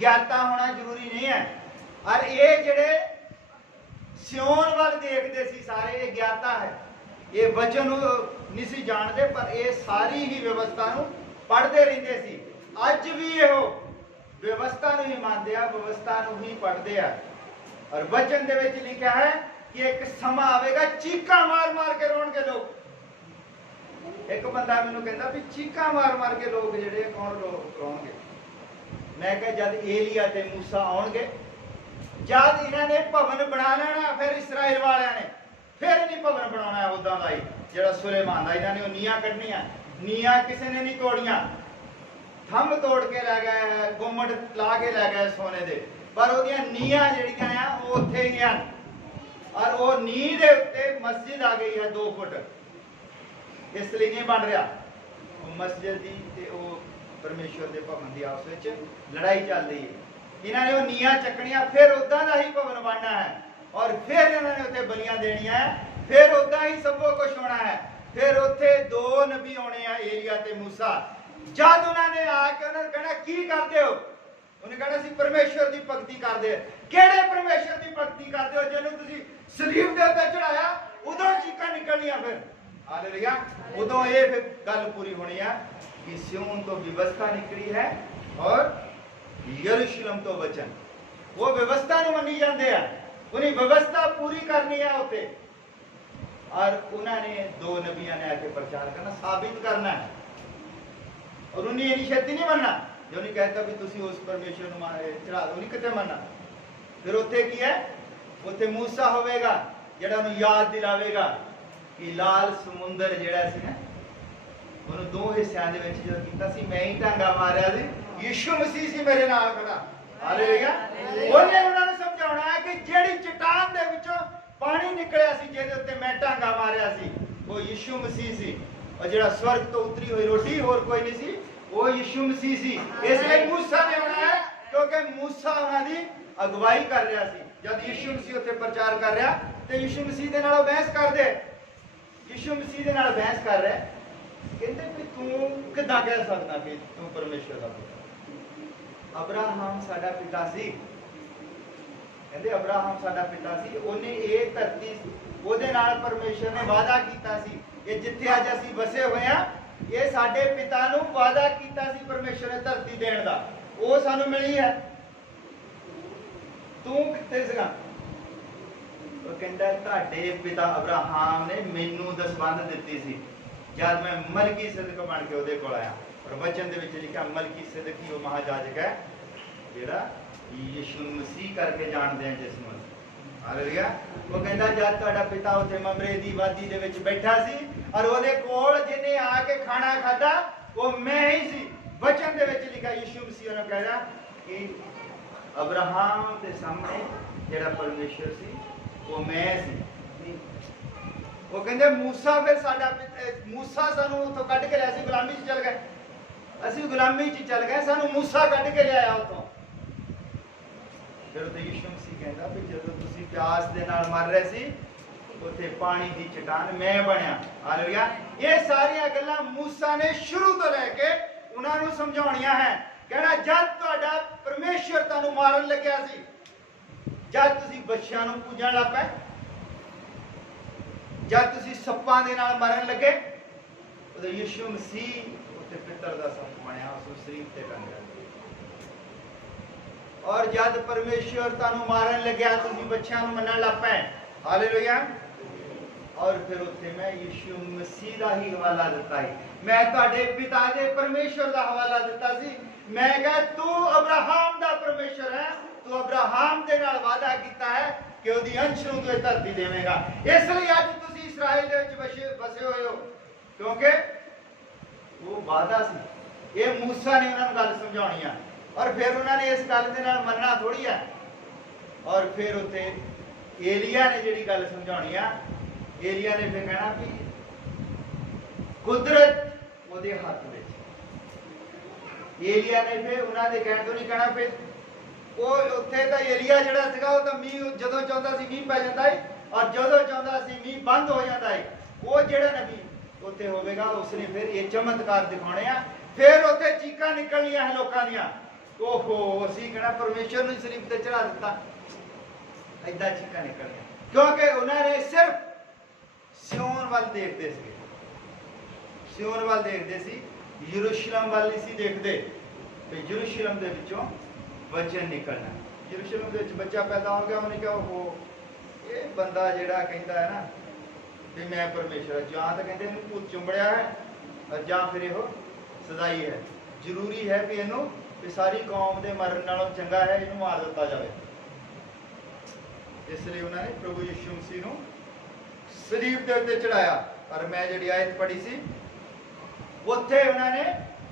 ज्ञाता होना जरूरी नहीं है। और ये जेड़े सियोन वाल देखते सी सारे, ये ज्ञाता है, ये वचन नहीं सी जानते, पर ये सारी ही व्यवस्था नूं पढ़ते रहते सी। अज भी यहो व्यवस्था नूं ही मानते हैं, व्यवस्था नूं ही पढ़ते हैं। और वचन दे विच लिखा है कि एक समा आवेगा चीका मार मार के रोणगे लोग। एक बंदा मैनूं कहंदा भी चीका मार मार के लोग जिहड़े कौन रोणगे। मैं कहा जब एलिया ते मूसा आउणगे, जब इन्होंने भवन बना लेना, फिर इसराइल वालियां ने फिर नहीं भवन बनाना उदा का ही जिहड़ा सुलेमान दा। इन्होंने नीआं कढनियां, नीआं किसी ने नहीं तोड़ियां, थंब तोड़ के लै गए, गुम्मट ला के लै गए सोने दे, पर ओहदियां नीहां जिहड़ियां आ ओह उत्थे ही हन। और वो नींह दे उत्ते मस्जिद आ गई है 2 फुट, इसलिए नहीं बन रहा। मस्जिद की ते वो परमेश्वर के भवन की आपस में लड़ाई चल रही है। इन्होंने वो नीहां चकनिया, फिर उदा का ही भवन बनना है, और फिर इन्होंने उत्ते बलियां देनियां है, फिर उदा ही सब कुछ होना है। फिर उत्थे 2 नबी होने हैं, एलिया ते मूसा। जब उन्होंने आके उन्होंने कहना की करते हो, उन्हें कहना सी परमेश्वर की भगती करते। किहड़े परमेश्वर की भगती करते हो जिन्होंने तुसीं सलीब दे उत्ते चढ़ाया? उदों चीकां निकलनियां। फिर हालेलुया, उदों ये फिर गल पूरी होनी है कि सिय्योन तो व्यवस्था निकली है और यरूशलेम तो वचन। वो व्यवस्था नूं मन्नी जांदे आ, उन्हें व्यवस्था पूरी करनी है उत्ते। और उन्होंने 2 नबियां ने आके प्रचार करना, साबित करना है। और उन्हें इन्नी छेती नहीं मनना जो नहीं कहता भी तुसी उस परमेश्वर नूं चढ़ा दो, नहीं किते मनना। फिर उत्थे की है, उत्थे मूसा होवेगा जिहड़ा उन्हें याद दिलावेगा कि लाल समुंदर जिहड़ा सी ना उन्होंने 2 हिस्सिਆਂ ਦੇ ਵਿੱਚ जो कीता सी, मैं ही ढांगा मारिया सी, यीशु मसीह सी मेरे नाल खड़ा। हालेलुया, ਉਹਨੇ ਉਹਨਾਂ ਨੂੰ ਸਮਝਾਉਣਾ ਹੈ कि ਜਿਹੜੀ चट्टान ਦੇ ਵਿੱਚੋਂ पानी निकलिया सी ਜਿਹਦੇ ਉੱਤੇ मैं ढांगा मारिया सी, वो यीशु मसीह सी। और जिहड़ा स्वर्ग तो उतरी हुई रोटी होर कोई नहीं सी, वो यीशु मसीह सी। इसलिए मूसा ने आना है क्योंकि मूसा उन्हां दी अगवाई कर रहा सी। जब यीशु मसीह उत्थे प्रचार कर रहा तो यीशु मसीह दे नाल बहस कर दे, यीशु मसीह दे नाल बहस कर रहा है। कहते कि तू किदां कह सकदा कि तू परमेश्वर दा पुत्र? अब्राहम साडा पिता सी, कहते अब्राहम साडा पिता सी, उन्हें ये धरती ਉਹਦੇ ਨਾਲ परमेश्वर ने वादा कीता सी, ये जिथे अज असीं वसे हुए हैं, ये साडे पिता नूं वादा कीता सी परमेश्वर ने धरती देण दा, वो सानूं मिली है। तू कित्थे सीगा? वो कहंदा तुहाडे पिता अब्राहम ने मैनूं दसबंध दित्ती सी जद मैं मलकीसिदक बन के ਉਹਦੇ ਕੋਲ आया। और वचन दे विच लिखिया मलकीसिदक ही वो महायाजक है जिहड़ा यीशु मसीह करके जानते हैं जिसनूं। हालेलुया, वो कहंदा जद तुहाडा पिता उत्थे ममरे दी वादी दे विच बैठा सी और ਉਹਦੇ ਕੋਲ जिन्हें आके खाना खादा वो मैं ही सी। वचन दे विच लिखा यीशु मसीह ने कहया कि अब्राहम दे सामने जिहड़ा परमेश्वर सी वो मैं सी। वो कहंदे मूसा फिर साडा मूसा सानू उत्थों कढ के लिया सी, गुलामी च चल गए, असीं गुलामी च चल गए, सानू मूसा कढ के लियाया उत्थों। फिर उत्थे यीशु मसीह कहंदा भी जदों तुसीं प्यास दे नाल मर रहे सी उत्थे पानी दी चट्टान मैं बनया। हालेलुया, ये सारियां गल्लां मूसा ने शुरू तो लैके उन्हां नूं समझाउणियां है। कहना जद तुहाडा परमेश्वर तुहानूं मारन लग्या सी, जद तुसीं बच्चियां नूं पूजण लग पए, जद तुसीं सप्पां दे नाल मरन लगे, उदों यीशु मसीह उत्ते पितर दा सप्प बनया, उस शरीर ते टंग गया। और जद परमेश्वर तुहानूं मारन लग्या तुसीं बच्चियां नूं मनण लग पए। हालेलुया, और फिर उत्थे मैं यीशु मसीह दा ही हवाला दिता है, मैं तुहाडे पिता दे परमेश्वर दा हवाला दिता सी। मैं कहा तू अब्राहम दा परमेश्वर है, तू अब्राहम दे नाल वादा कीता है कि ओदी अंश नूं तू धरती देवेगा। इसलिए अज तुसीं इस्राएल दे विच वसे होए हो क्योंकि वो वादा सी। ये मूसा ने उन्हां नूं गल समझाउणी है और फिर उन्होंने इस गल दे नाल मनना थोड़ी है। और फिर उत्ते एलिया ने जिहड़ी गल समझाउणी है, एलिया ने फिर कहना भी कुदरत ਉਹਦੇ हथ में। एलिया ने फिर उन्होंने कहण तो नहीं कहना, फिर वो उत्थे तां एलिया जिहड़ा सीगा वो तां मींह जदों चाहुंदा सी मींह पै जांदा है और जदों चाहुंदा सी मींह बंद हो जाता है। वो जिहड़ा नबी उत्थे होवेगा उसने फिर ये चमत्कार दिखाने आ, फिर उत्थे चीकां निकलनियां है लोकां दियां, ओहो असीं कहना परमेश्वर नूं सलीब ते चढ़ा दित्ता, इदां चीकां निकलनियां क्योंकि उन्होंने सिर्फ सिय्योन वाल देखते सी, सिय्योन वाल देखते सी, यरूशलेम वाल नहीं सी देखते भी यरूशलेम दे विचों वचन निकलना। यरूशलेम दे विच बच्चा पैदा हो गया, उन्हें कहा ओहो ये बंदा जिहड़ा कहंदा है ना भी मैं परमेश्वर, जां तां कहंदे इहनूं भूत चुंबड़िया है और जां फिर इहो सदाई है। जरूरी है भी इहनूं भी सारी कौम दे मरण नालों चंगा है इहनूं मार दित्ता जावे। इसलिए उन्होंने प्रभु यीशु मसीह नूं सलीब दे उत्ते चढ़ाया। और मैं जिहड़ी आयत पढ़ी सी उत्थे उन्होंने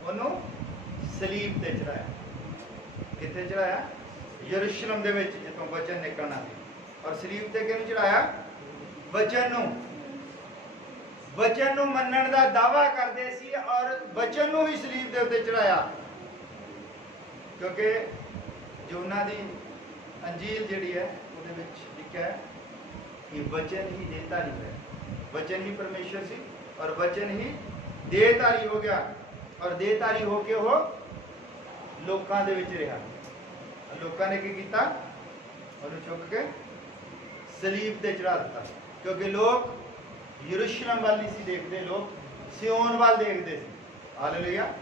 उन्होंने ਸਲੀਬ ਤੇ ਚੜਾਇਆ। ਕਿੱਥੇ ਚੜਾਇਆ? ਯਰੂਸ਼ਲਮ ਦੇ ਵਿੱਚ, ਜਿੱਥੋਂ ਵਚਨ ਨਿਕਲਣਾ ਸੀ। ਔਰ ਸਲੀਬ ਤੇ ਕਿਹਨੂੰ ਚੜਾਇਆ? ਵਚਨ ਨੂੰ। ਵਚਨ ਨੂੰ ਮੰਨਣ ਦਾ ਦਾਵਾ ਕਰਦੇ ਸੀ ਔਰ ਵਚਨ ਨੂੰ ਹੀ ਸਲੀਬ ਦੇ ਉੱਤੇ ਚੜਾਇਆ। ਕਿਉਂਕਿ ਯੋਨਾ ਦੀ ਅੰਜੀਲ ਜਿਹੜੀ ਹੈ ਉਹਦੇ ਵਿੱਚ ਲਿਖਿਆ ਹੈ ਕਿ ਵਚਨ ਹੀ ਦੇਹਧਾਰੀ ਹੈ। ਵਚਨ ਹੀ ਪਰਮੇਸ਼ਰ ਸੀ ਔਰ ਵਚਨ ਹੀ ਦੇਹਧਾਰੀ ਹੋ ਗਿਆ ਔਰ ਦੇਹਧਾਰੀ ਹੋ ਕੇ ਉਹ ਲੋਕਾਂ ਦੇ ਵਿੱਚ ਰਿਹਾ। ਲੋਕਾਂ ਨੇ ਕੀ ਕੀਤਾ? ਉਹਨੂੰ ਚੁੱਕ ਕੇ ਸਲੀਬ ਤੇ ਚੜਾ ਦਿੱਤਾ। ਕਿਉਂਕਿ ਲੋਕ ਯਰੂਸ਼ਲਮ ਵੱਲ ਨਹੀਂ ਸੀ ਦੇਖਦੇ, ਲੋਕ ਸਿਯੋਨ ਵੱਲ ਦੇਖਦੇ ਸੀ। ਹਾਲੇਲੂਇਆ।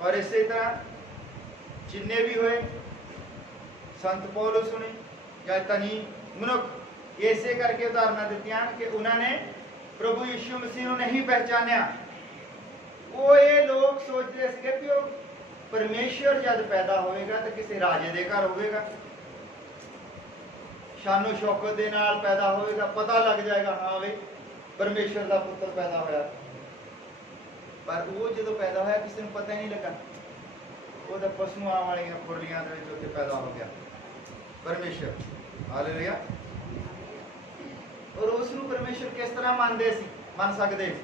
ਔਰ ਇਸੇ ਤਰ੍ਹਾਂ ਜਿੰਨੇ ਵੀ ਹੋਏ ਸੰਤ ਪੌਲਸ ਸੁਣੀ ਜਾਂ ਧਨੀ ਮਨੁੱਖ, ਇਸੇ ਕਰਕੇ ਉਦਾਹਰਨਾਂ ਦਿੱਤੀਆਂ ਕਿ ਉਹਨਾਂ ਨੇ ਪ੍ਰਭੂ ਯਿਸੂ ਮਸੀਹ ਨੂੰ ਨਹੀਂ ਪਹਿਚਾਨਿਆ। ਉਹ ਇਹ ਲੋਕ ਸੋਚਦੇ ਸੀ ਕਿ ਉਹ ਪਰਮੇਸ਼ਰ ਜਦ ਪੈਦਾ ਹੋਵੇਗਾ ਤਾਂ ਕਿਸੇ ਰਾਜੇ ਦੇ ਘਰ ਹੋਵੇਗਾ, ਸ਼ਾਨੋ ਸ਼ੌਕਤ ਦੇ ਨਾਲ ਪੈਦਾ ਹੋਵੇਗਾ, ਪਤਾ ਲੱਗ ਜਾਏਗਾ ਹਾਂ ਵੇ ਪਰਮੇਸ਼ਰ ਦਾ ਪੁੱਤਰ ਪੈਦਾ ਹੋਇਆ। ਪਰ ਉਹ ਜਦੋਂ ਪੈਦਾ ਹੋਇਆ ਕਿਸੇ ਨੂੰ ਪਤਾ ਹੀ ਨਹੀਂ ਲੱਗਾ। ਉਹ ਤਾਂ ਪਸ਼ੂਆਂ ਵਾਲੀਆਂ ਖੁਰਲੀਆਂ ਦੇ ਵਿੱਚ ਉੱਥੇ ਪੈਦਾ ਹੋ ਗਿਆ ਪਰਮੇਸ਼ਰ। ਹਾਲੇਲੂਇਆ। ਔਰ ਉਸ ਨੂੰ ਪਰਮੇਸ਼ਰ ਕਿਸ ਤਰ੍ਹਾਂ ਮੰਨ ਸਕਦੇ ਸੀ?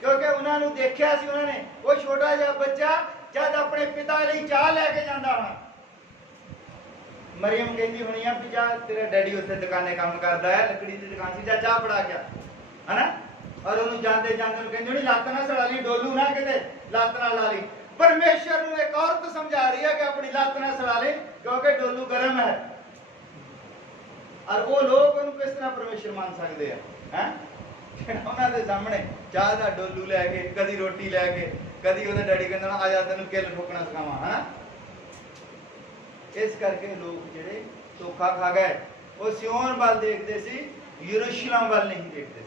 ਕਿਉਂਕਿ ਉਹਨਾਂ ਨੂੰ ਦੇਖਿਆ ਸੀ ਉਹਨਾਂ ਨੇ। ਉਹ ਛੋਟਾ ਜਿਹਾ ਬੱਚਾ ਜਦ ਆਪਣੇ ਪਿਤਾ ਲਈ ਚਾਹ ਲੈ ਕੇ ਜਾਂਦਾ ਹੋਣਾ, ਮਰੀਮ ਕਹਿੰਦੀ ਹੋਣੀ ਆ ਵੀ ਜਾ ਤੇਰਾ ਡੈਡੀ ਉੱਥੇ ਦੁਕਾਨੇ ਕੰਮ ਕਰਦਾ ਹੈ, ਲੱਕੜੀ ਦੀ ਦੁਕਾਨ ਸੀ, ਜਾ ਚਾਹ ਫੜਾ ਗਿਆ, ਹਨਾ। ਔਰ ਉਹਨੂੰ ਜਾਂਦੇ ਨੂੰ ਕਹਿੰਦੀ ਹੋਣੀ ਲੱਤ ਨਾ ਸੜਾ ਲਈ, ਡੋਲੂ ਨਾ ਕਿਤੇ ਲੱਤ ਨਾ ਲਾ ਲਈ। ਪਰਮੇਸ਼ਰ ਨੂੰ ਇੱਕ ਔਰਤ ਸਮਝਾ ਰਹੀ ਹੈ ਕਿ ਆਪਣੀ ਲੱਤ ਨਾ ਸੜਾ ਲੈ ਕਿਉਂਕਿ ਡੋਲੂ ਗਰਮ ਹੈ। ਔਰ ਉਹ ਲੋਕ ਉਹਨੂੰ ਕਿਸ ਤਰ੍ਹਾਂ ਪਰਮੇਸ਼ਰ ਮੰਨ ਸਕਦੇ ਆ? ਹੈ ਉਹਨਾਂ ਦੇ ਸਾਹਮਣੇ ਚਾਹ ਦਾ ਡੋਲੂ ਲੈ ਕੇ, ਕਦੀ ਰੋਟੀ ਲੈ ਕੇ, ਕਦੀ ਉਹਦਾ ਡੈਡੀ ਕਹਿੰਦਾ ਆ ਜਾ ਤੈਨੂੰ ਕਿੱਲ ਠੋਕਣਾ ਸਿਖਾਵਾਂ, ਹਨਾ। ਇਸ ਕਰਕੇ ਲੋਕ ਜਿਹੜੇ ਧੋਖਾ ਖਾ ਗਏ, ਉਹ ਸਿਯੋਨ ਵੱਲ ਦੇਖਦੇ ਸੀ, ਯਰੂਸ਼ਲਮ ਵੱਲ ਨਹੀਂ ਦੇਖਦੇ ਸੀ।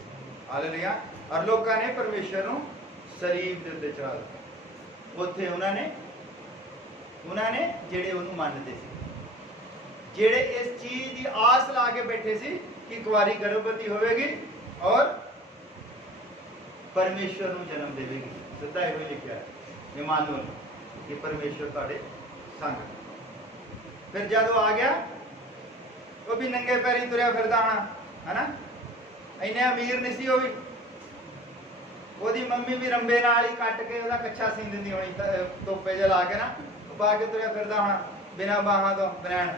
ਹਾਲੇਲੂਇਆ। ਔਰ ਲੋਕਾਂ ਨੇ ਪਰਮੇਸ਼ਰ ਨੂੰ ਸਲੀਬ ਦੇ ਉੱਤੇ ਚੜਾ ਦਿੱਤਾ। ਉੱਥੇ ਉਹਨਾਂ ਨੇ ਜਿਹੜੇ ਉਹਨੂੰ ਮੰਨਦੇ ਸੀ, ਜਿਹੜੇ ਇਸ ਚੀਜ਼ ਦੀ ਆਸ ਲਾ ਕੇ ਬੈਠੇ ਸੀ ਕਿ ਕੁਆਰੀ ਗਰਭਵਤੀ ਹੋਵੇਗੀ ਔਰ ਪਰਮੇਸ਼ਰ ਨੂੰ ਜਨਮ ਦੇਵੇਗੀ। ਸਿੱਧਾ ਇਹੋ ਲਿਖਿਆ ਹੈ ਇਮਾਨੁਅਲ, ਕਿ ਪਰਮੇਸ਼ਰ ਤੁਹਾਡੇ ਸੰਗ। ਫਿਰ ਜਦ ਉਹ ਆ ਗਿਆ, ਉਹ ਵੀ ਨੰਗੇ ਪੈਰੀ ਤੁਰਿਆ ਫਿਰਦਾ ਹੋਣਾ, ਹਨਾ। ਇੰਨੇ ਅਮੀਰ ਨਹੀਂ ਸੀ ਉਹ ਵੀ। ਉਹਦੀ ਮੰਮੀ ਵੀ ਰੰਬੇ ਨਾਲ ਹੀ ਕੱਟ ਕੇ ਉਹਦਾ ਕੱਛਾ ਸੀਨ ਦਿੰਦੀ ਹੋਣੀ, ਤੋਪੇ ਜਿਹਾ ਲਾ ਕੇ ਨਾ, ਉਹ ਪਾ ਕੇ ਤੁਰਿਆ ਫਿਰਦਾ ਹੋਣਾ ਬਿਨਾਂ ਬਾਹਾਂ ਤੋਂ ਬਨੈਣ।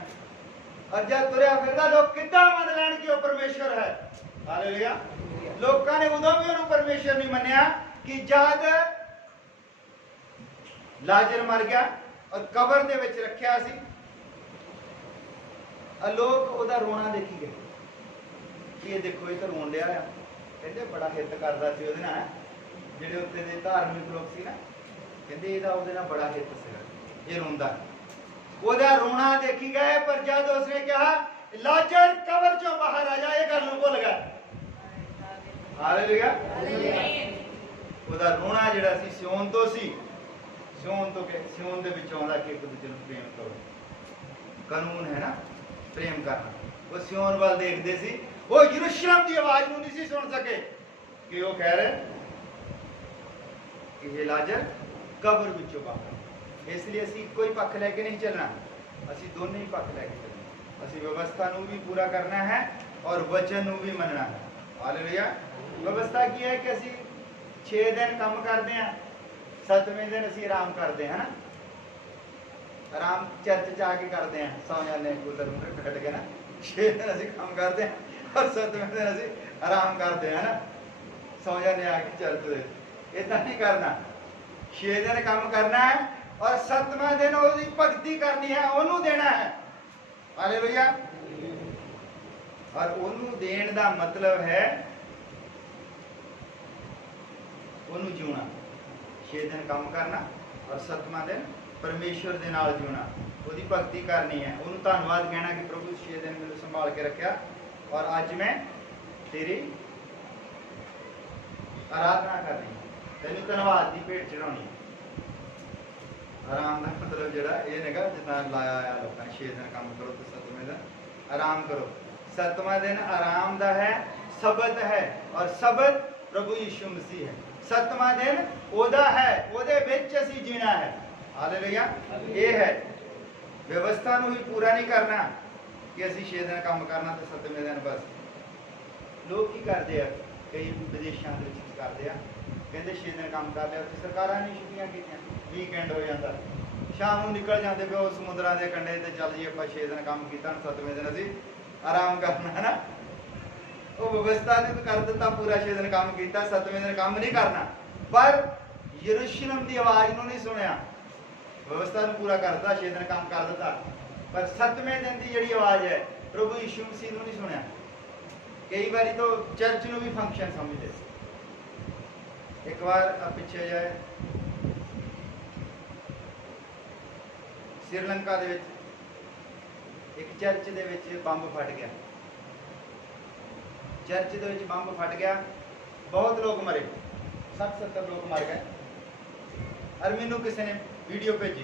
ਔਰ ਜਦ ਤੁਰਿਆ ਫਿਰਦਾ ਲੋਕ ਕਿੱਦਾਂ ਮੰਨ ਲੈਣ ਕਿ ਉਹ ਪਰਮੇਸ਼ਰ ਹੈ? ਹਾਲੇਲੂਇਆ। ਲੋਕਾਂ ਨੇ ਉਦੋਂ ਵੀ ਉਹਨੂੰ ਪਰਮੇਸ਼ਰ ਨਹੀਂ ਮੰਨਿਆ ਕਿ ਜਦ ਲਾਜ਼ਰ ਮਰ ਗਿਆ ਔਰ ਕਬਰ ਦੇ ਵਿੱਚ ਰੱਖਿਆ ਸੀ, ਲੋਕ ਉਹਦਾ ਰੋਣਾ ਦੇਖੀ ਗਏ ਕਿ ਇਹ ਦੇਖੋ ਇਹ ਤਾਂ ਰੋਣ ਡਿਆ ਆ। ਕਹਿੰਦੇ ਬੜਾ ਹਿੱਤ ਕਰਦਾ ਸੀ ਉਹਦੇ ਨਾਲ, ਜਿਹੜੇ ਉੱਤੇ ਦੇ ਧਾਰਮਿਕ ਲੋਕ ਸੀ ਨਾ, ਕਹਿੰਦੇ ਇਹਦਾ ਉਹਦੇ ਨਾਲ ਬੜਾ ਹਿੱਤ ਸੀਗਾ, ਇਹ ਰੋਂਦਾ। ਉਹਦਾ ਰੋਣਾ ਦੇਖੀ ਗਏ। ਪਰ ਜਦ ਉਸਨੇ ਕਿਹਾ ਲਾਜ਼ਰ ਕਬਰ ਚੋਂ ਬਾਹਰ ਆ ਜਾ, ਇਹ ਗੱਲ ਨੂੰ ਭੁੱਲ ਗਿਆ। ਹਾਲੇਲੂਇਆ। ਉਹਦਾ ਰੋਣਾ ਜਿਹੜਾ ਸੀ ਸਿਯੋਨ ਤੋਂ ਸੀ। ਸਿਯੋਨ ਦੇ ਵਿੱਚੋਂ ਆਉਂਦਾ ਕਿ ਇੱਕ ਦੂਜੇ ਨੂੰ ਪ੍ਰੇਮ ਕਰੋ। ਕਾਨੂੰਨ ਹੈ ਨਾ ਪ੍ਰੇਮ ਕਰਨਾ। ਉਹ ਸਿਯੋਨ ਵੱਲ ਦੇਖਦੇ ਸੀ। ਉਹ ਯਰੂਸ਼ਲਮ ਦੀ ਆਵਾਜ਼ ਨੂੰ ਨਹੀਂ ਸੀ ਸੁਣ ਸਕੇ ਕਿ ਉਹ ਕਹਿ ਰਹੇ ਕਿ ਇਹ ਲਾਜ਼ਰ ਕਬਰ ਵਿੱਚੋਂ ਬਾਹਰ। ਇਸ ਲਈ ਅਸੀਂ ਕੋਈ ਪੱਖ ਲੈ ਕੇ ਨਹੀਂ ਚੱਲਣਾ, ਅਸੀਂ ਦੋਨੇ ਹੀ ਪੱਖ ਲੈ ਕੇ ਚੱਲਣਾ। ਅਸੀਂ ਵਿਵਸਥਾ ਨੂੰ ਵੀ ਪੂਰਾ ਕਰਨਾ ਹੈ ਔਰ ਵਚਨ ਨੂੰ ਵੀ ਮੰਨਣਾ ਹੈ। ਹਾਲੇਲੂਇਆ। ਵਿਵਸਥਾ ਕੀ ਹੈ ਕਿ ਅਸੀਂ 6 ਦਿਨ ਕੰਮ ਕਰਦੇ ਹਾਂ, 7ਵੇਂ ਦਿਨ ਅਸੀਂ ਆਰਾਮ ਕਰਦੇ ਹਾਂ, ਹਨਾ। ਆਰਾਮ ਚਰਚ ਚ ਆ ਕੇ ਕਰਦੇ ਹਾਂ, ਸੌ ਜਾਂਦੇ ਕੂਲਰ ਨੂੰ ਕੱਟ ਕੇ ਨਾ। 6 ਦਿਨ ਅਸੀਂ ਕੰਮ ਕਰਦੇ ਹਾਂ ਔਰ 7ਵੇਂ ਦਿਨ ਅਸੀਂ ਆਰਾਮ ਕਰਦੇ ਹਾਂ, ਹਨਾ। ਸੌ ਜਾਂਦੇ ਆ ਕੇ ਚਰਚ ਦੇ। ਏਦਾਂ ਨਹੀਂ ਕਰਨਾ। 6 ਦਿਨ ਕੰਮ ਕਰਨਾ ਹੈ ਔਰ 7ਵਾਂ ਦਿਨ ਉਹਦੀ ਭਗਤੀ ਕਰਨੀ ਹੈ, ਉਹਨੂੰ ਦੇਣਾ ਹੈ। ਹਾਲੇਲੂਇਆ। ਔਰ ਉਹਨੂੰ ਦੇਣ ਦਾ ਮਤਲਬ ਹੈ ਉਹਨੂੰ ਜਿਉਣਾ। 6 ਦਿਨ ਕੰਮ ਕਰਨਾ ਔਰ 7ਵਾਂ ਦਿਨ ਪਰਮੇਸ਼ਰ ਦੇ ਨਾਲ ਜਿਉਣਾ, ਉਹਦੀ ਭਗਤੀ ਕਰਨੀ ਹੈ, ਉਹਨੂੰ ਧੰਨਵਾਦ ਕਹਿਣਾ ਕਿ ਪ੍ਰਭੂ 6 ਦਿਨ ਮੈਨੂੰ ਸੰਭਾਲ ਕੇ ਰੱਖਿਆ ਔਰ ਅੱਜ ਮੈਂ ਤੇਰੀ ਆਰਾਧਨਾ ਕਰਨੀ, ਤੈਨੂੰ ਧੰਨਵਾਦ ਦੀ ਭੇਟ ਚੜਾਉਣੀ। ਆਰਾਮ ਦਾ ਮਤਲਬ ਜਿਹੜਾ ਇਹ ਨੇਗਾ ਜਿੱਦਾਂ ਲਾਇਆ ਆ ਲੋਕਾਂ ਨੇ 6 ਦਿਨ ਕੰਮ ਕਰੋ ਤੇ 7ਵੇਂ ਦਿਨ ਆਰਾਮ ਕਰੋ। 7ਵਾਂ ਦਿਨ ਆਰਾਮ ਦਾ ਹੈ, ਸਬਤ ਹੈ ਔਰ ਸਬਤ ਪ੍ਰਭੂ ਯਿਸੂ ਮਸੀਹ ਹੈ। 7ਵਾਂ दिन ओदा है, ओदे विच असीं जीना है। हालेलुया। ये है व्यवस्था नूं ही पूरा नहीं करना कि असीं 6 दिन काम करना तो 7वें दिन बस। लोग की करते हैं, कई विदेशों के करते हैं, कहते 6 दिन काम कर लिया, उत्थे सरकारां ने छुट्टियां कीतियां, वीकेंड हो जाता, शाम को निकल जाते पे समुद्रां के कंढे ते चल जी आपां 6 दिन काम किया, 7वें दिन असीं आराम करना है ना। वो व्यवस्था ने तो कर दिता पूरा 6 दिन काम किया, 7वें दिन काम नहीं करना। पर यरूशलेम की आवाज़ नूं नहीं सुनिया, व्यवस्था ने पूरा करता, 6 दिन काम कर दिता, पर 7वें दिन की जिहड़ी आवाज़ है प्रभु यीशु मसीह नूं नहीं सुनिया। कई बारी तो चर्च नूं भी फंक्शन समझते। एक बार पिछे जाए श्रीलंका दे विच एक चर्च दे विच बंब फट गया, चर्च दे विच बंब फट गया, बहुत लोग मरे, 60-70 लोग मर गए। और मैनू किसी ने वीडियो भेजी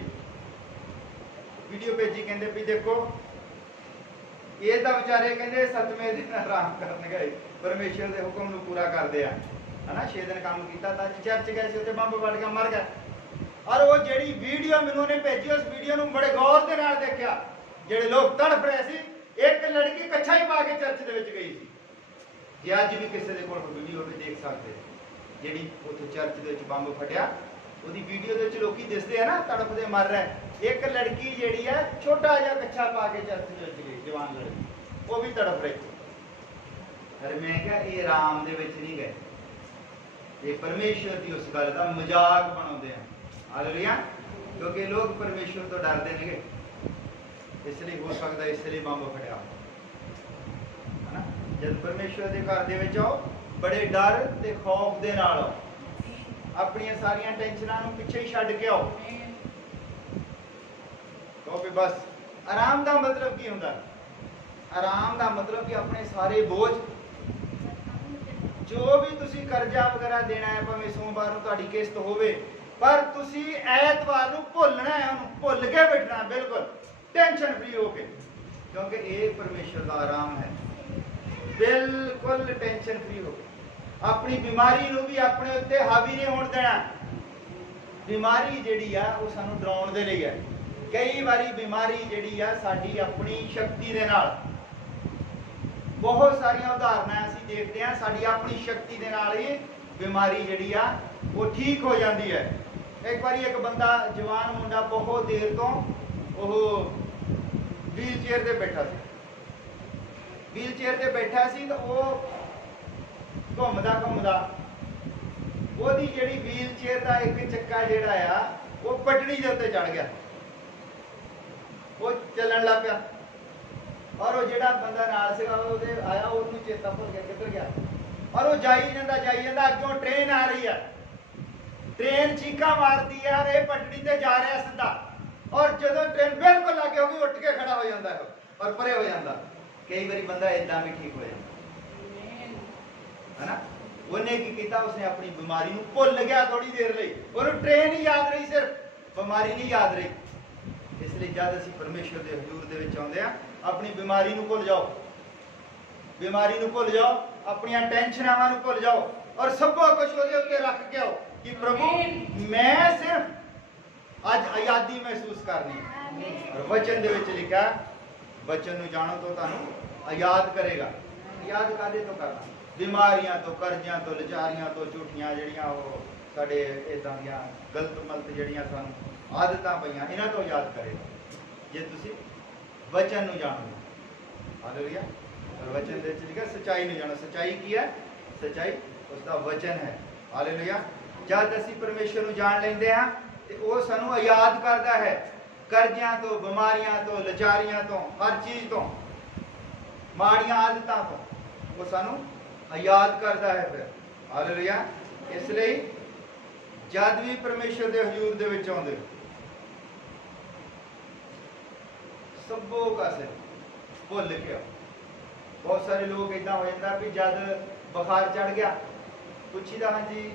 कहते भी देखो ये तो बेचारे कहते 7वें दिन आराम करन गए, परमेश्वर के हुक्म नूं पूरा करते हैं, है ना। 6 दिन काम किया तो चर्च गए से बंब फट गया, मर गए। और वो जी वीडियो मैनू ने भेजी, उस वीडियो नूं बड़े गौर के नाल देखा, जिहड़े लोग तड़फ रहे सी, एक लड़की कच्छा ही पा के चर्च दे विच गई सी। जे अज भी किसी के कोल वीडियो भी देख सकते, जी उत्थे चर्च दे विच बंब फटिया, ਉਹਦੀ ਵੀਡੀਓ ਦੇ ਵਿੱਚ ਲੋਕੀ ਦਿਸਦੇ ਆ ਨਾ ਤੜਫਦੇ ਮਰ ਰਹੇ। ਇੱਕ ਲੜਕੀ ਜਿਹੜੀ ਹੈ ਛੋਟਾ ਜਿਹਾ ਕੱਛਾ ਪਾ ਕੇ ਚਰਚ ਦੇ ਵਿੱਚ ਗਈ, ਜਵਾਨ ਲੜਕੀ, ਉਹ ਵੀ ਤੜਫ ਰਹੀ। ਅਰੇ ਮੈਂ ਕਿਹਾ ਇਹ ਆਰਾਮ ਦੇ ਵਿੱਚ ਨਹੀਂ ਗਏ, ਇਹ ਪਰਮੇਸ਼ਵਰ ਦੀ ਉਸ ਗੱਲ ਦਾ ਮਜ਼ਾਕ ਬਣਾਉਂਦੇ ਆ। ਹਾਲੇਲੂਇਆ। ਕਿਉਂਕਿ ਲੋਕ ਪਰਮੇਸ਼ਵਰ ਤੋਂ ਡਰਦੇ ਨੇਗੇ, ਇਸ ਲਈ ਹੋ ਸਕਦਾ ਇਸ ਲਈ ਬੰਬ ਫਟਿਆ, ਹੈ ਨਾ। ਜਦ ਪਰਮੇਸ਼ਵਰ ਦੇ ਘਰ ਦੇ ਵਿੱਚ ਆਓ, ਬੜੇ ਡਰ ਤੇ ਖੌਫ ਦੇ ਨਾਲ ਆਓ, अपनिया सारिया टेंशनां नूं पिछे ही छड्ड के आओ। क्योंकि बस आराम का मतलब की हुंदा, आराम का मतलब कि अपने सारे बोझ जो भी तुसी कर्जा वगैरह देना है, भावें सोमवार नूं तुहाडी किस्त होवे, पर तुसी ऐतवार नूं भुलना है, उहनूं भुल के बैठना बिल्कुल टेंशन फ्री होके, क्योंकि ये परमेश्वर का आराम है। बिल्कुल टेंशन फ्री होके अपनी बीमारी नूं भी अपने उत्ते हावी नहीं होण देना। बीमारी जिहड़ी आ वो सानूं डराउण दे लई है। कई बारी बीमारी जिहड़ी आ साडी अपनी शक्ति दे नाल, बहुत सारियां उदाहरणां असीं देखते हैं, साडी अपनी शक्ति दे नाल ही बीमारी जिहड़ी आ वो ठीक हो जाती है। एक बारी एक बंदा जवान मुंडा बहुत देर तो वो व्हील चेयर ते बैठा सी, व्हील चेयर ते बैठा सी तो वो घूमदा घूमदा ਉਹਦੀ ਜਿਹੜੀ ਵੀਲ ਚੇਅਰ ਦਾ ਇੱਕ ਚੱਕਾ ਜਿਹੜਾ ਆ ਉਹ ਪਟੜੀ ਦੇ ਉੱਤੇ ਚੜ ਗਿਆ, ਉਹ ਚੱਲਣ ਲੱਗ ਪਿਆ। ਔਰ ਉਹ ਜਿਹੜਾ ਬੰਦਾ ਨਾਲ ਸੀਗਾ ਉਹਦੇ ਆਇਆ, ਉਹਨੂੰ ਚੇਤਾ ਭੁੱਲ ਗਿਆ ਕਿੱਧਰ ਗਿਆ। ਔਰ ਉਹ ਜਾਈ ਜਾਂਦਾ ਅੱਗੋਂ ਟ੍ਰੇਨ ਆ ਰਹੀ ਆ, ਟ੍ਰੇਨ ਚੀਕਾਂ ਮਾਰਦੀ ਆ, ਇਹ ਪਟੜੀ ਤੇ ਜਾ ਰਿਹਾ ਸਿੱਧਾ। ਔਰ ਜਦੋਂ ਟ੍ਰੇਨ ਬਿਲਕੁਲ ਲਾਗੇ ਹੋ ਗਈ, ਉੱਠ ਕੇ ਖੜਾ ਹੋ ਜਾਂਦਾ ਹੈ ਔਰ ਪਰੇ ਹੋ ਜਾਂਦਾ। ਕਈ ਵਾਰੀ ਬੰਦਾ ਇਦਾਂ ਵੀ ਠੀਕ ਹੋ ਜਾਂਦਾ, है ना। उन्हें की किया, उसने अपनी बीमारी नूं भुल गया थोड़ी देर लई, उन्हें ट्रेन ही याद रही, सिर्फ बीमारी नहीं याद रही। इसलिए जब असीं परमेश्वर के हजूर दे विच आउंदे आ, अपनी बीमारी नूं भुल जाओ, बीमारी नूं भुल जाओ, अपनी टेंशनां नूं भुल जाओ और सब कुछ उहदे उत्ते रख के आओ कि प्रभु मैं सिर्फ अज आज़ादी महसूस करनी। और वचन दे विच लिखा, वचन नूं जाणो तो तुहानूं आज़ाद करेगा। आज़ाद काहदे तो करना? बीमारियां तो, कर्जियां तो, लाचारियां तो, झूठियां जिहड़ियां वो साडे इदां दियां गलत मलत जिहड़ियां सानूं आदतां पईयां, इन्हां तो आज़ाद करेगा जे तुसीं वचन नूं जाणोगे। हालेलुया। और वचन दे विच लिखा सच्चाई नूं जाणो। सच्चाई की है? सच्चाई उसका वचन है। हालेलुया। जद असीं परमेश्वर नूं जाण लैंदे हां ते वो सानूं आज़ाद करदा है कर्जियां तो, बीमारियां तो, लाचारियां तो, हर चीज़ तो, माड़ियां आदतां तो वो सानूं आज़ाद करता है फिर। हालेलुया। इसलिए जद भी परमेश्वर के हजूर दे विच आउंदे सबो कासे भुल के आओ। बहुत सारे लोग इदा हो जाता भी जद बुखार चढ़ गया, पुछीदा हाँ जी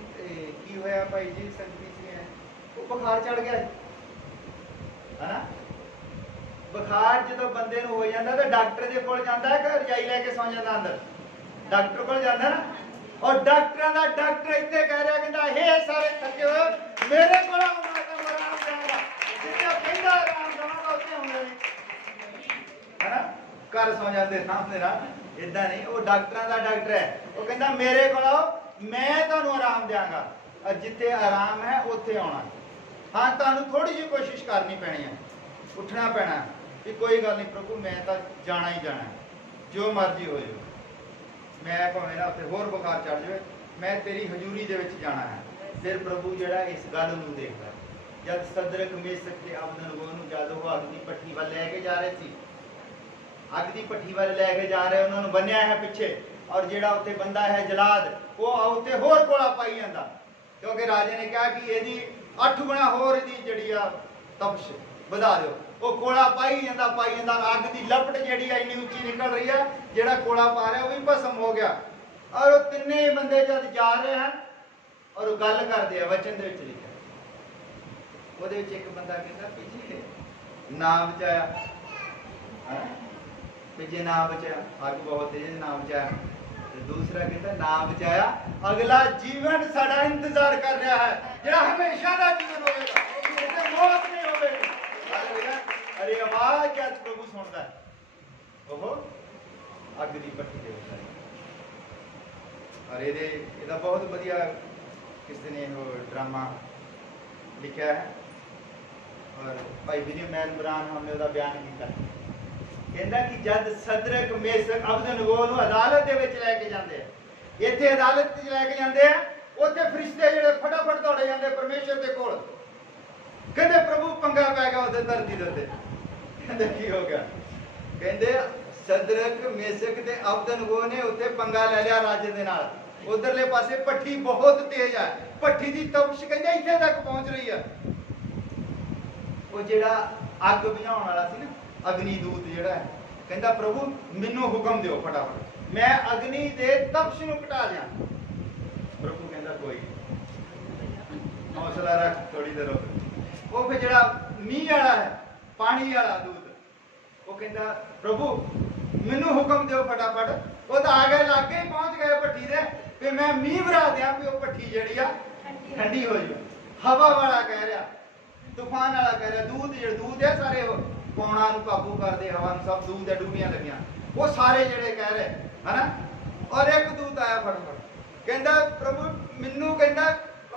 की होया भाई जी, संगती सी वो बुखार चढ़ गया है ना। बुखार जो बंदे हो जाता तो डॉक्टर के कोल जाता है कि रजाई लैके सौ जाता अंदर, डॉक्टर को जाता ना, और डॉक्टरां दा डॉक्टर इत्थे कह रहा कहंदा हे सारे थके हो मेरे कोल आओ मैं तुहानू आराम देवांगा जिथे कहंदा आराम देवांगा उत्थे हुंदे ने है ना घर सौ जाते सामने ना इदा नहीं वो डॉक्टरां दा डॉक्टर है वो कहंदा मेरे कोल आओ मैं तुहानू आराम देवांगा और जिथे आराम है उत्थे आउणा हाँ तुहानू थोड़ी जी कोशिश करनी पैनी है उठना पैना कि कोई गल नहीं प्रभु मैं तो जाना ही जाना है जो मर्जी हो जाए मैं भावें ना उत्थे होर बुखार चढ़ जाए मैं तेरी हजूरी दे विच जाना है फिर प्रभु जिहड़ा इस गल नूं देखदा जब सदरक मेसक ते अबदनगो नूं जद वो अग दी भट्ठी वल लैके जा रहे सी अग दी भट्ठी वल लैके जा रहे उन्होंने बन्निया है पिछे और जिहड़ा उत्थे बंदा है जलाद वो उत्थे होर कोला पाई जांदा क्योंकि राजे ने कहा कि इहदी 8 गुणा होर इहदी जिहड़ी आ तपश ਵਧਾ ਦਿਓ ਉਹ ਕੋਲਾ ਪਾਈ ਜਾਂਦਾ ਅੱਗ ਦੀ ਲਪਟ ਜਿਹੜੀ ਆ ਇੰਨੀ ਉੱਚੀ ਨਿਕਲ ਰਹੀ ਆ ਜਿਹੜਾ ਕੋਲਾ ਪਾ ਰਿਹਾ ਉਹ ਵੀ ਭਸਮ ਹੋ ਗਿਆ ਔਰ ਉਹ ਤਿੰਨੇ ਬੰਦੇ ਜਦ ਜਾ ਰਹੇ ਹਨ ਔਰ ਉਹ ਗੱਲ ਕਰਦੇ ਆ ਵਚਨ ਦੇ ਵਿੱਚ ਲਿਖਿਆ ਉਹਦੇ ਵਿੱਚ ਇੱਕ ਬੰਦਾ ਕਹਿੰਦਾ ਪਿੱਛੇ ਨਾਮ ਬਚਾਇਆ ਪਿੱਛੇ ਨਾਮ ਬਚਾਇਆ ਅੱਗ ਬਹੁਤ ਤੇਜ਼ ਨਾਮ ਬਚਾਇਆ ਤੇ ਦੂਸਰਾ ਕਹਿੰਦਾ ਨਾਮ ਬਚਾਇਆ ਅਗਲਾ ਜੀਵਨ ਸਾਡਾ ਇੰਤਜ਼ਾਰ ਕਰ ਰਿਹਾ ਹੈ ਜਿਹੜਾ ਹਮੇਸ਼ਾ ਦਾ ਜੀਵਨ ਹੋਵੇਗਾ ਤੇ ਮੌਤ ਨਹੀਂ ਹੋਵੇਗੀ अरे आवाज क्या प्रभु सुनता है ओहो अग दी भट्टी दे विच और ਇਹਦਾ बहुत ਵਧੀਆ किसी ने वो ड्रामा लिखा है और भाई विलियम मैन ब्रान हमने ਉਹਦਾ ਬਿਆਨ ਕੀਤਾ ਕਹਿੰਦਾ ਕਿ ਜਦ ਸਦਰਕ ਮੇਸਕ ਅਬਦਨਗੋ ਨੂੰ ਅਦਾਲਤ ਦੇ ਵਿੱਚ ਲੈ ਕੇ ਜਾਂਦੇ ਆ ਇੱਥੇ ਅਦਾਲਤ ਵਿੱਚ ਲੈ ਕੇ ਜਾਂਦੇ ਆ ਉੱਥੇ ਫਰਿਸ਼ਤੇ ਜਿਹੜੇ ਫਟਾਫਟ ਦੌੜੇ ਜਾਂਦੇ ਪਰਮੇਸ਼ਰ ਦੇ ਕੋਲ कहते प्रभु पंगा पै गया उधर धरती दे उत्ते कहते की हो गया कहते सदरक मेसक ते अबदनगो ने उत्ते पंगा ले लिया राजे दे नाल उधरले पासे भट्ठी बहुत तेज है भट्ठी दी तपश कहते इत्थे तक पहुंच रही है वो जेड़ा अग बुझाउण वाला सी ना अग्नि दूत जेड़ा है कहता प्रभु मैनू हुक्म दिओ फटाफट मैं अग्नि दे तपश नूं घटा दियां प्रभु कहता कोई हौसला रख थोड़ी देर रुक वो फिर जरा मीह वाला है पानी वाला दूत वो कहता प्रभु मैनू हुक्म दो फटाफट वो तो आ गए लागे ही पहुंच गए भट्ठी दे फिर मैं मीह भरा दिया भी वो भट्ठी जड़ी आ ठंडी हो जाए हवा वाला कह रहा तूफान वाला कह रहा दूत है सारे पौना नूं काबू करते हवा नूं सब दूत है डूबियां लगियां वो सारे जड़े कह रहे है ना और एक दूत आया फटाफट कहता प्रभु मैनू कहता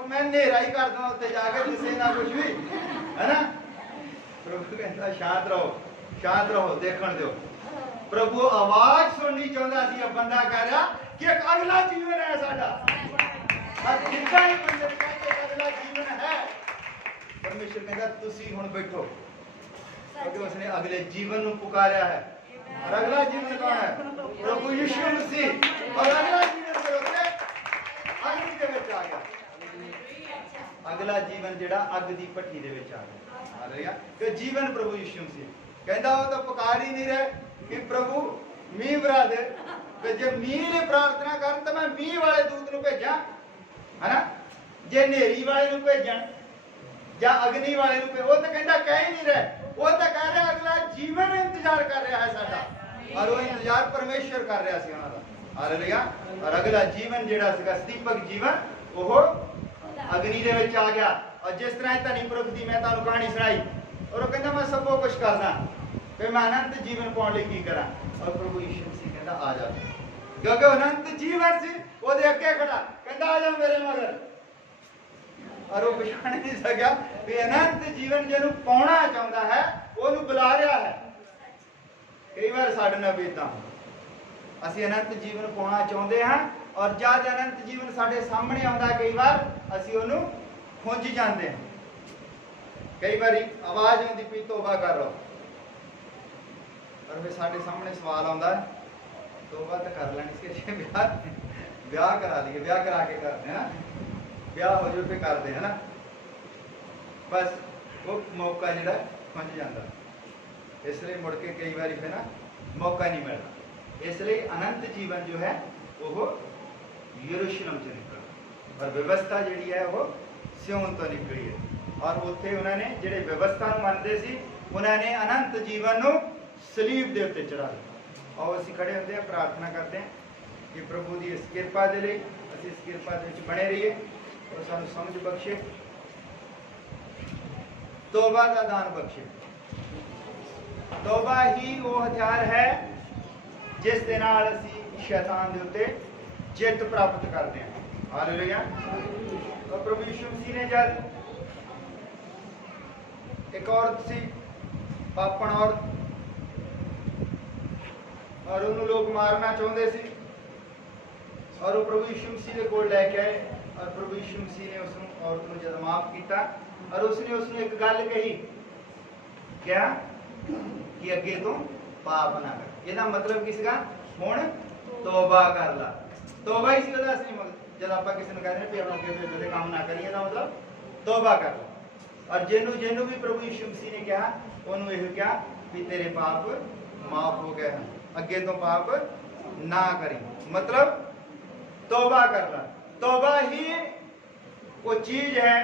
मैं नेरा ही कर दूं उत्ते जाके दिसे ना कुछ भी है ना प्रभु कहता शांत रहो देखण दो प्रभु आवाज सुननी चाहता सी बंदा कह रहा कि एक अगला जीवन है साडा और जितना ही बंदे कहते अगला जीवन है परमेश्वर कहता तुसी हुण बैठो क्योंकि उसने अगले जीवन नूं पुकारा है और अगला जीवन कौन है प्रभु यीशु मसीह और अगला जीवन फिर उत्ते अग्नि दे विच आ गया अगला जीवन जेड़ा अग दी भट्ठी दे विच आ गया कि जीवन प्रभु यीशु मसीह कहंदा वो तो पुकार ही नहीं रहे कि प्रभु मीह भरा दे कि जे मीह ने प्रार्थना करन तो मैं मीह वाले दूत नूं भेजां है ना जे नेरी वाले नूं भेजण या अग्नि वाले नूं वो तो कहंदा कह ही नहीं रहे वो तो कह रहा अगला जीवन इंतजार कर रहा है साडा और वो इंतजार परमेश्वर कर रहा सी उन्हां दा हालेलुया और अगला जीवन जेड़ा सीगा दीपक जीवन वो अग्नि दे विच आ गया और जिस तरह धनी पुरख दी मैं तुहानू कहानी सुनाई और वो कहंदा मैं सब कुछ करना फिर मैं अनंत जीवन पाउण लई की करा और प्रभु यीशु मसीह कहंदा आ जा क्योंकि अनंत जीवन सी ओदे अगे खड़ा कहंदा आ जा मेरे मगर और वो पछाण नहीं सकिया कि अनंत जीवन जिहनू पाउणा चाहुंदा है ओनू बुला रहा है कई बार साडे नाल भी इदां ਅਸੀਂ अनंत जीवन पाउणा चाहुंदे हां और जद अनंत जीवन साडे सामने आउंदा कई बार ਅਸੀਂ ਉਹਨੂੰ ਖੁੰਝ ਜਾਂਦੇ ਹਾਂ कई बार आवाज आउंदी पई तौबा कर लो और फिर साडे सामने सवाल आउंदा तौबा तो कर लेनी सी ब्याह करा लिए ब्याह करा के करते हैं ना ब्याह हो जाए फिर करते हैं ना बस वो मौका जिहड़ा खुंझ जाता इसलिए मुड़ के कई बार फिर ना मौका नहीं मिलता इसलिए अनंत जीवन जो है वो यरूशलेम से निकला और व्यवस्था जी है वो सियोन तो निकली है और उत्थे उन्होंने जिहड़े व्यवस्था मानते सी उन्होंने अनंत जीवन नूं सलीब दे उत्ते चढ़ा दिया और असीं खड़े होंदे प्रार्थना करते हैं कि प्रभु की इस किरपा के लिए असीं इस किरपा दे विच बने रहिए और सानू समझ बख्शे, तौबा का दान बख्शे। तौबा ही वो हथियार है जिस दे नाल असीं शैतान दे उत्ते जित प्राप्त करते हैं। हालेलुया। तो प्रभु यीशु मसीह ने जब एक औरत सी, पापण औरत, और उन्होंने लोग मारना चाहते सी, और वो प्रभु यीशु मसीह के कोल लैके आए, और प्रभु यीशु मसीह ने उस औरत को जब माफ किया और उसने उसने एक गल कही, क्या कि अगे तो पाप ना कर। यदा मतलब किसका हुण तौबा कर ला। तौबा ही सी उसदा असली मकसद। जब आप किसी ने कहते हैं कि अगे गलत काम ना करिए, ना मतलब तौबा कर ला। और जिन्हों जिन्हों भी प्रभु यीशु मसीह ने कहा, उन्होंने यह कहा कि तेरे पाप माफ हो गए हैं, अगे तो पाप ना करी। मतलब तौबा कर ला। तौबा ही वो चीज है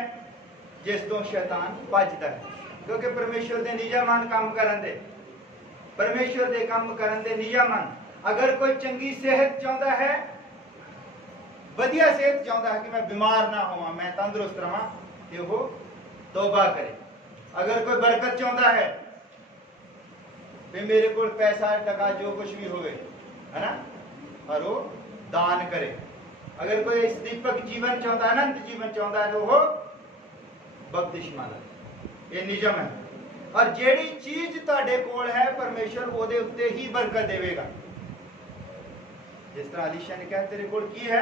जिस तो शैतान भजदा है, क्योंकि परमेश्वर के नियमन काम करन दे, परमेश्वर के काम करन दे नियमन। अगर कोई चंगी सेहत चाहता है, वधिया सेहत चाहता है कि मैं बीमार ना होवां, मैं तंदुरुस्त रहा, तो वो तौबा करे। अगर कोई बरकत चाहता है कि मेरे को पैसा टका जो कुछ भी होवे, है ना, और वो दान करे। अगर कोई दीपक जीवन चाहता है, अनंत जीवन चाहता है, तो वो बपतिस्मा ले। ये नियम है। और जेड़ी चीज तुहाडे कोल है, परमेश्वर ओदे उत्ते ही बरकत देवेगा। जिस तरह अलीशा ने कहा तेरे कोल की है,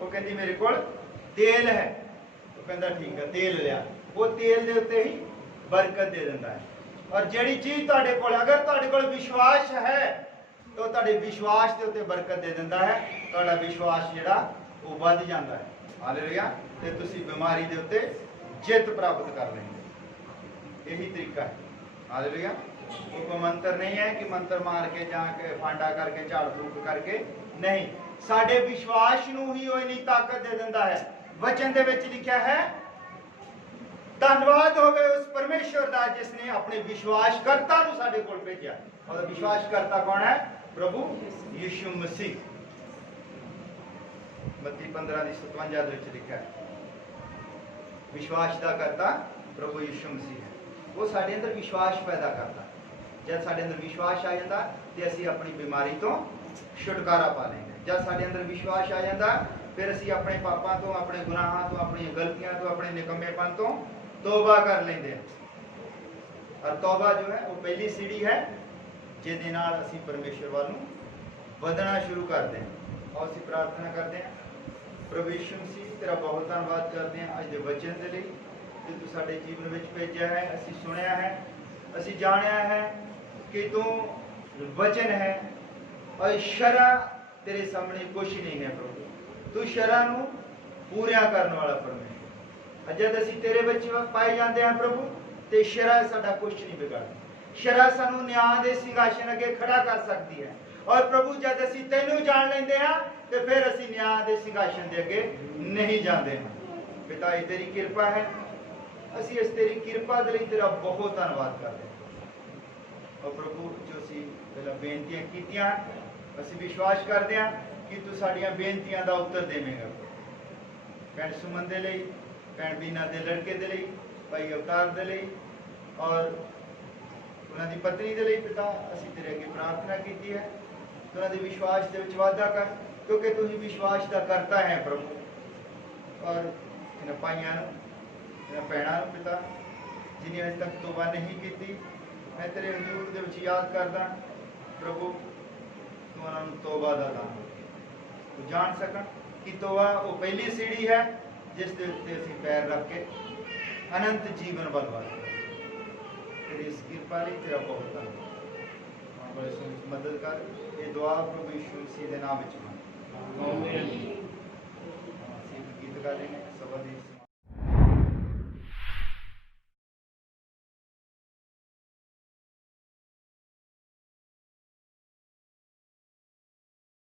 वो कहती मेरे कोल तेल है, तो कहता ठीक है तेल लिया, वो तेल दे उत्ते ही बरकत दे देता है। और जेड़ी चीज तुहाडे कोल, अगर तुहाडे कोल विश्वास है, तो तुहाडे विश्वास दे उत्ते बरकत दे देता है। तुहाडा विश्वास जिहड़ा वो वध जाता है। हालेलुया। ते तुसी बीमारी दे उत्ते जित प्राप्त कर लेंगे। यही तरीका है। हालेलुया। वो कोई मंत्र नहीं है कि मंत्र मार के जाके फांडा करके झाड़ फूक करके, नहीं, साडे विश्वास नूं ही वो इन्नी ताकत दे देता है। वचन दे विच लिखा है, धन्यवाद होवे उस परमेश्वर दा जिसने अपने विश्वासकर्ता नूं साडे कोल भेजिया। और विश्वासकर्ता कौन है? प्रभु यीशु मसीह। मत्ती 15:57 विच लिखा है, विश्वास दा करता प्रभु यीशु मसीह है। वो साडे अंदर विश्वास पैदा करता। जब साडे अंदर विश्वास आ जाता तो असीं अपनी बीमारी तो छुटकारा पा लेंगे। जब साडे अंदर विश्वास आ जाता, फिर असीं अपने पापां तो, अपने गुनाहां तो, अपनी गलतियां तो, अपने निकम्मेपन तो तौबा कर लेंगे। और तौबा जो है वो पहली सीढ़ी है जिहदे नाल असीं परमेश्वर वाल नूं वधना शुरू करते हैं। और असीं प्रार्थना करते हैं, प्रभु यीशु मसीह तेरा बहुत धन्यवाद करते हैं अज दे वचन दे लई जो तू साडे जीवन विच भेजिया है। असीं सुनिया है, असीं जानिया है कि तू वचन है और शरा तेरे सामने कुछ नहीं है। प्रभु तू शरा नूं पूरा करने वाला परमेश्वर। जब असीं तेरे विच पाए जाते हैं प्रभु, तो शरा साडा कुछ नहीं बिगाड़ती। शरा सानू न्याय के सिंहासन अगे खड़ा कर सकती है। और प्रभु जब असीं तैनूं जान लेंदे हां, तो फिर असीं न्याय के सिंहासन के अगे नहीं जाते हैं। पिता ये तेरी कृपा है, असीं इस तेरी कृपा के लिए तेरा बहुत धन्यवाद करते हैं। और प्रभु जो असीं पहला बेनतियां कीतियां, असीं विश्वास करते हैं कि तू साडियां बेनतियां का उत्तर देवेगा। भैन सुमन दे लई, भैन बीना दे लड़के दे लई, भाई अवतार दे लई और उन्होंने पत्नी दे लई पिता असीं तेरे अगे प्रार्थना की है। तो उन्होंने विश्वास के विच वाधा कर, क्योंकि तू ही विश्वास का करता है प्रभु। और इन्हां भाइयां नूं, इन्हां भैणां नूं पिता जिन्हें अजे तक तौबा नहीं की, मैं तेरे हजूर दे विच याद करदा प्रभु, तू उन्हां नूं तौबा दा दान तू जान सकन कि तौबा वो पहली सीढ़ी है जिस दे उत्ते असीं पैर रख के अनंत जीवन वल वधदे। तेरी इस कृपा लई तेरा बहुत धन्यवाद। बड़े मदद कर, ये दुआ प्रभु यीशु मसीह के नाम विच मंग। आमीन। गीत गा लेंगे, सभा दी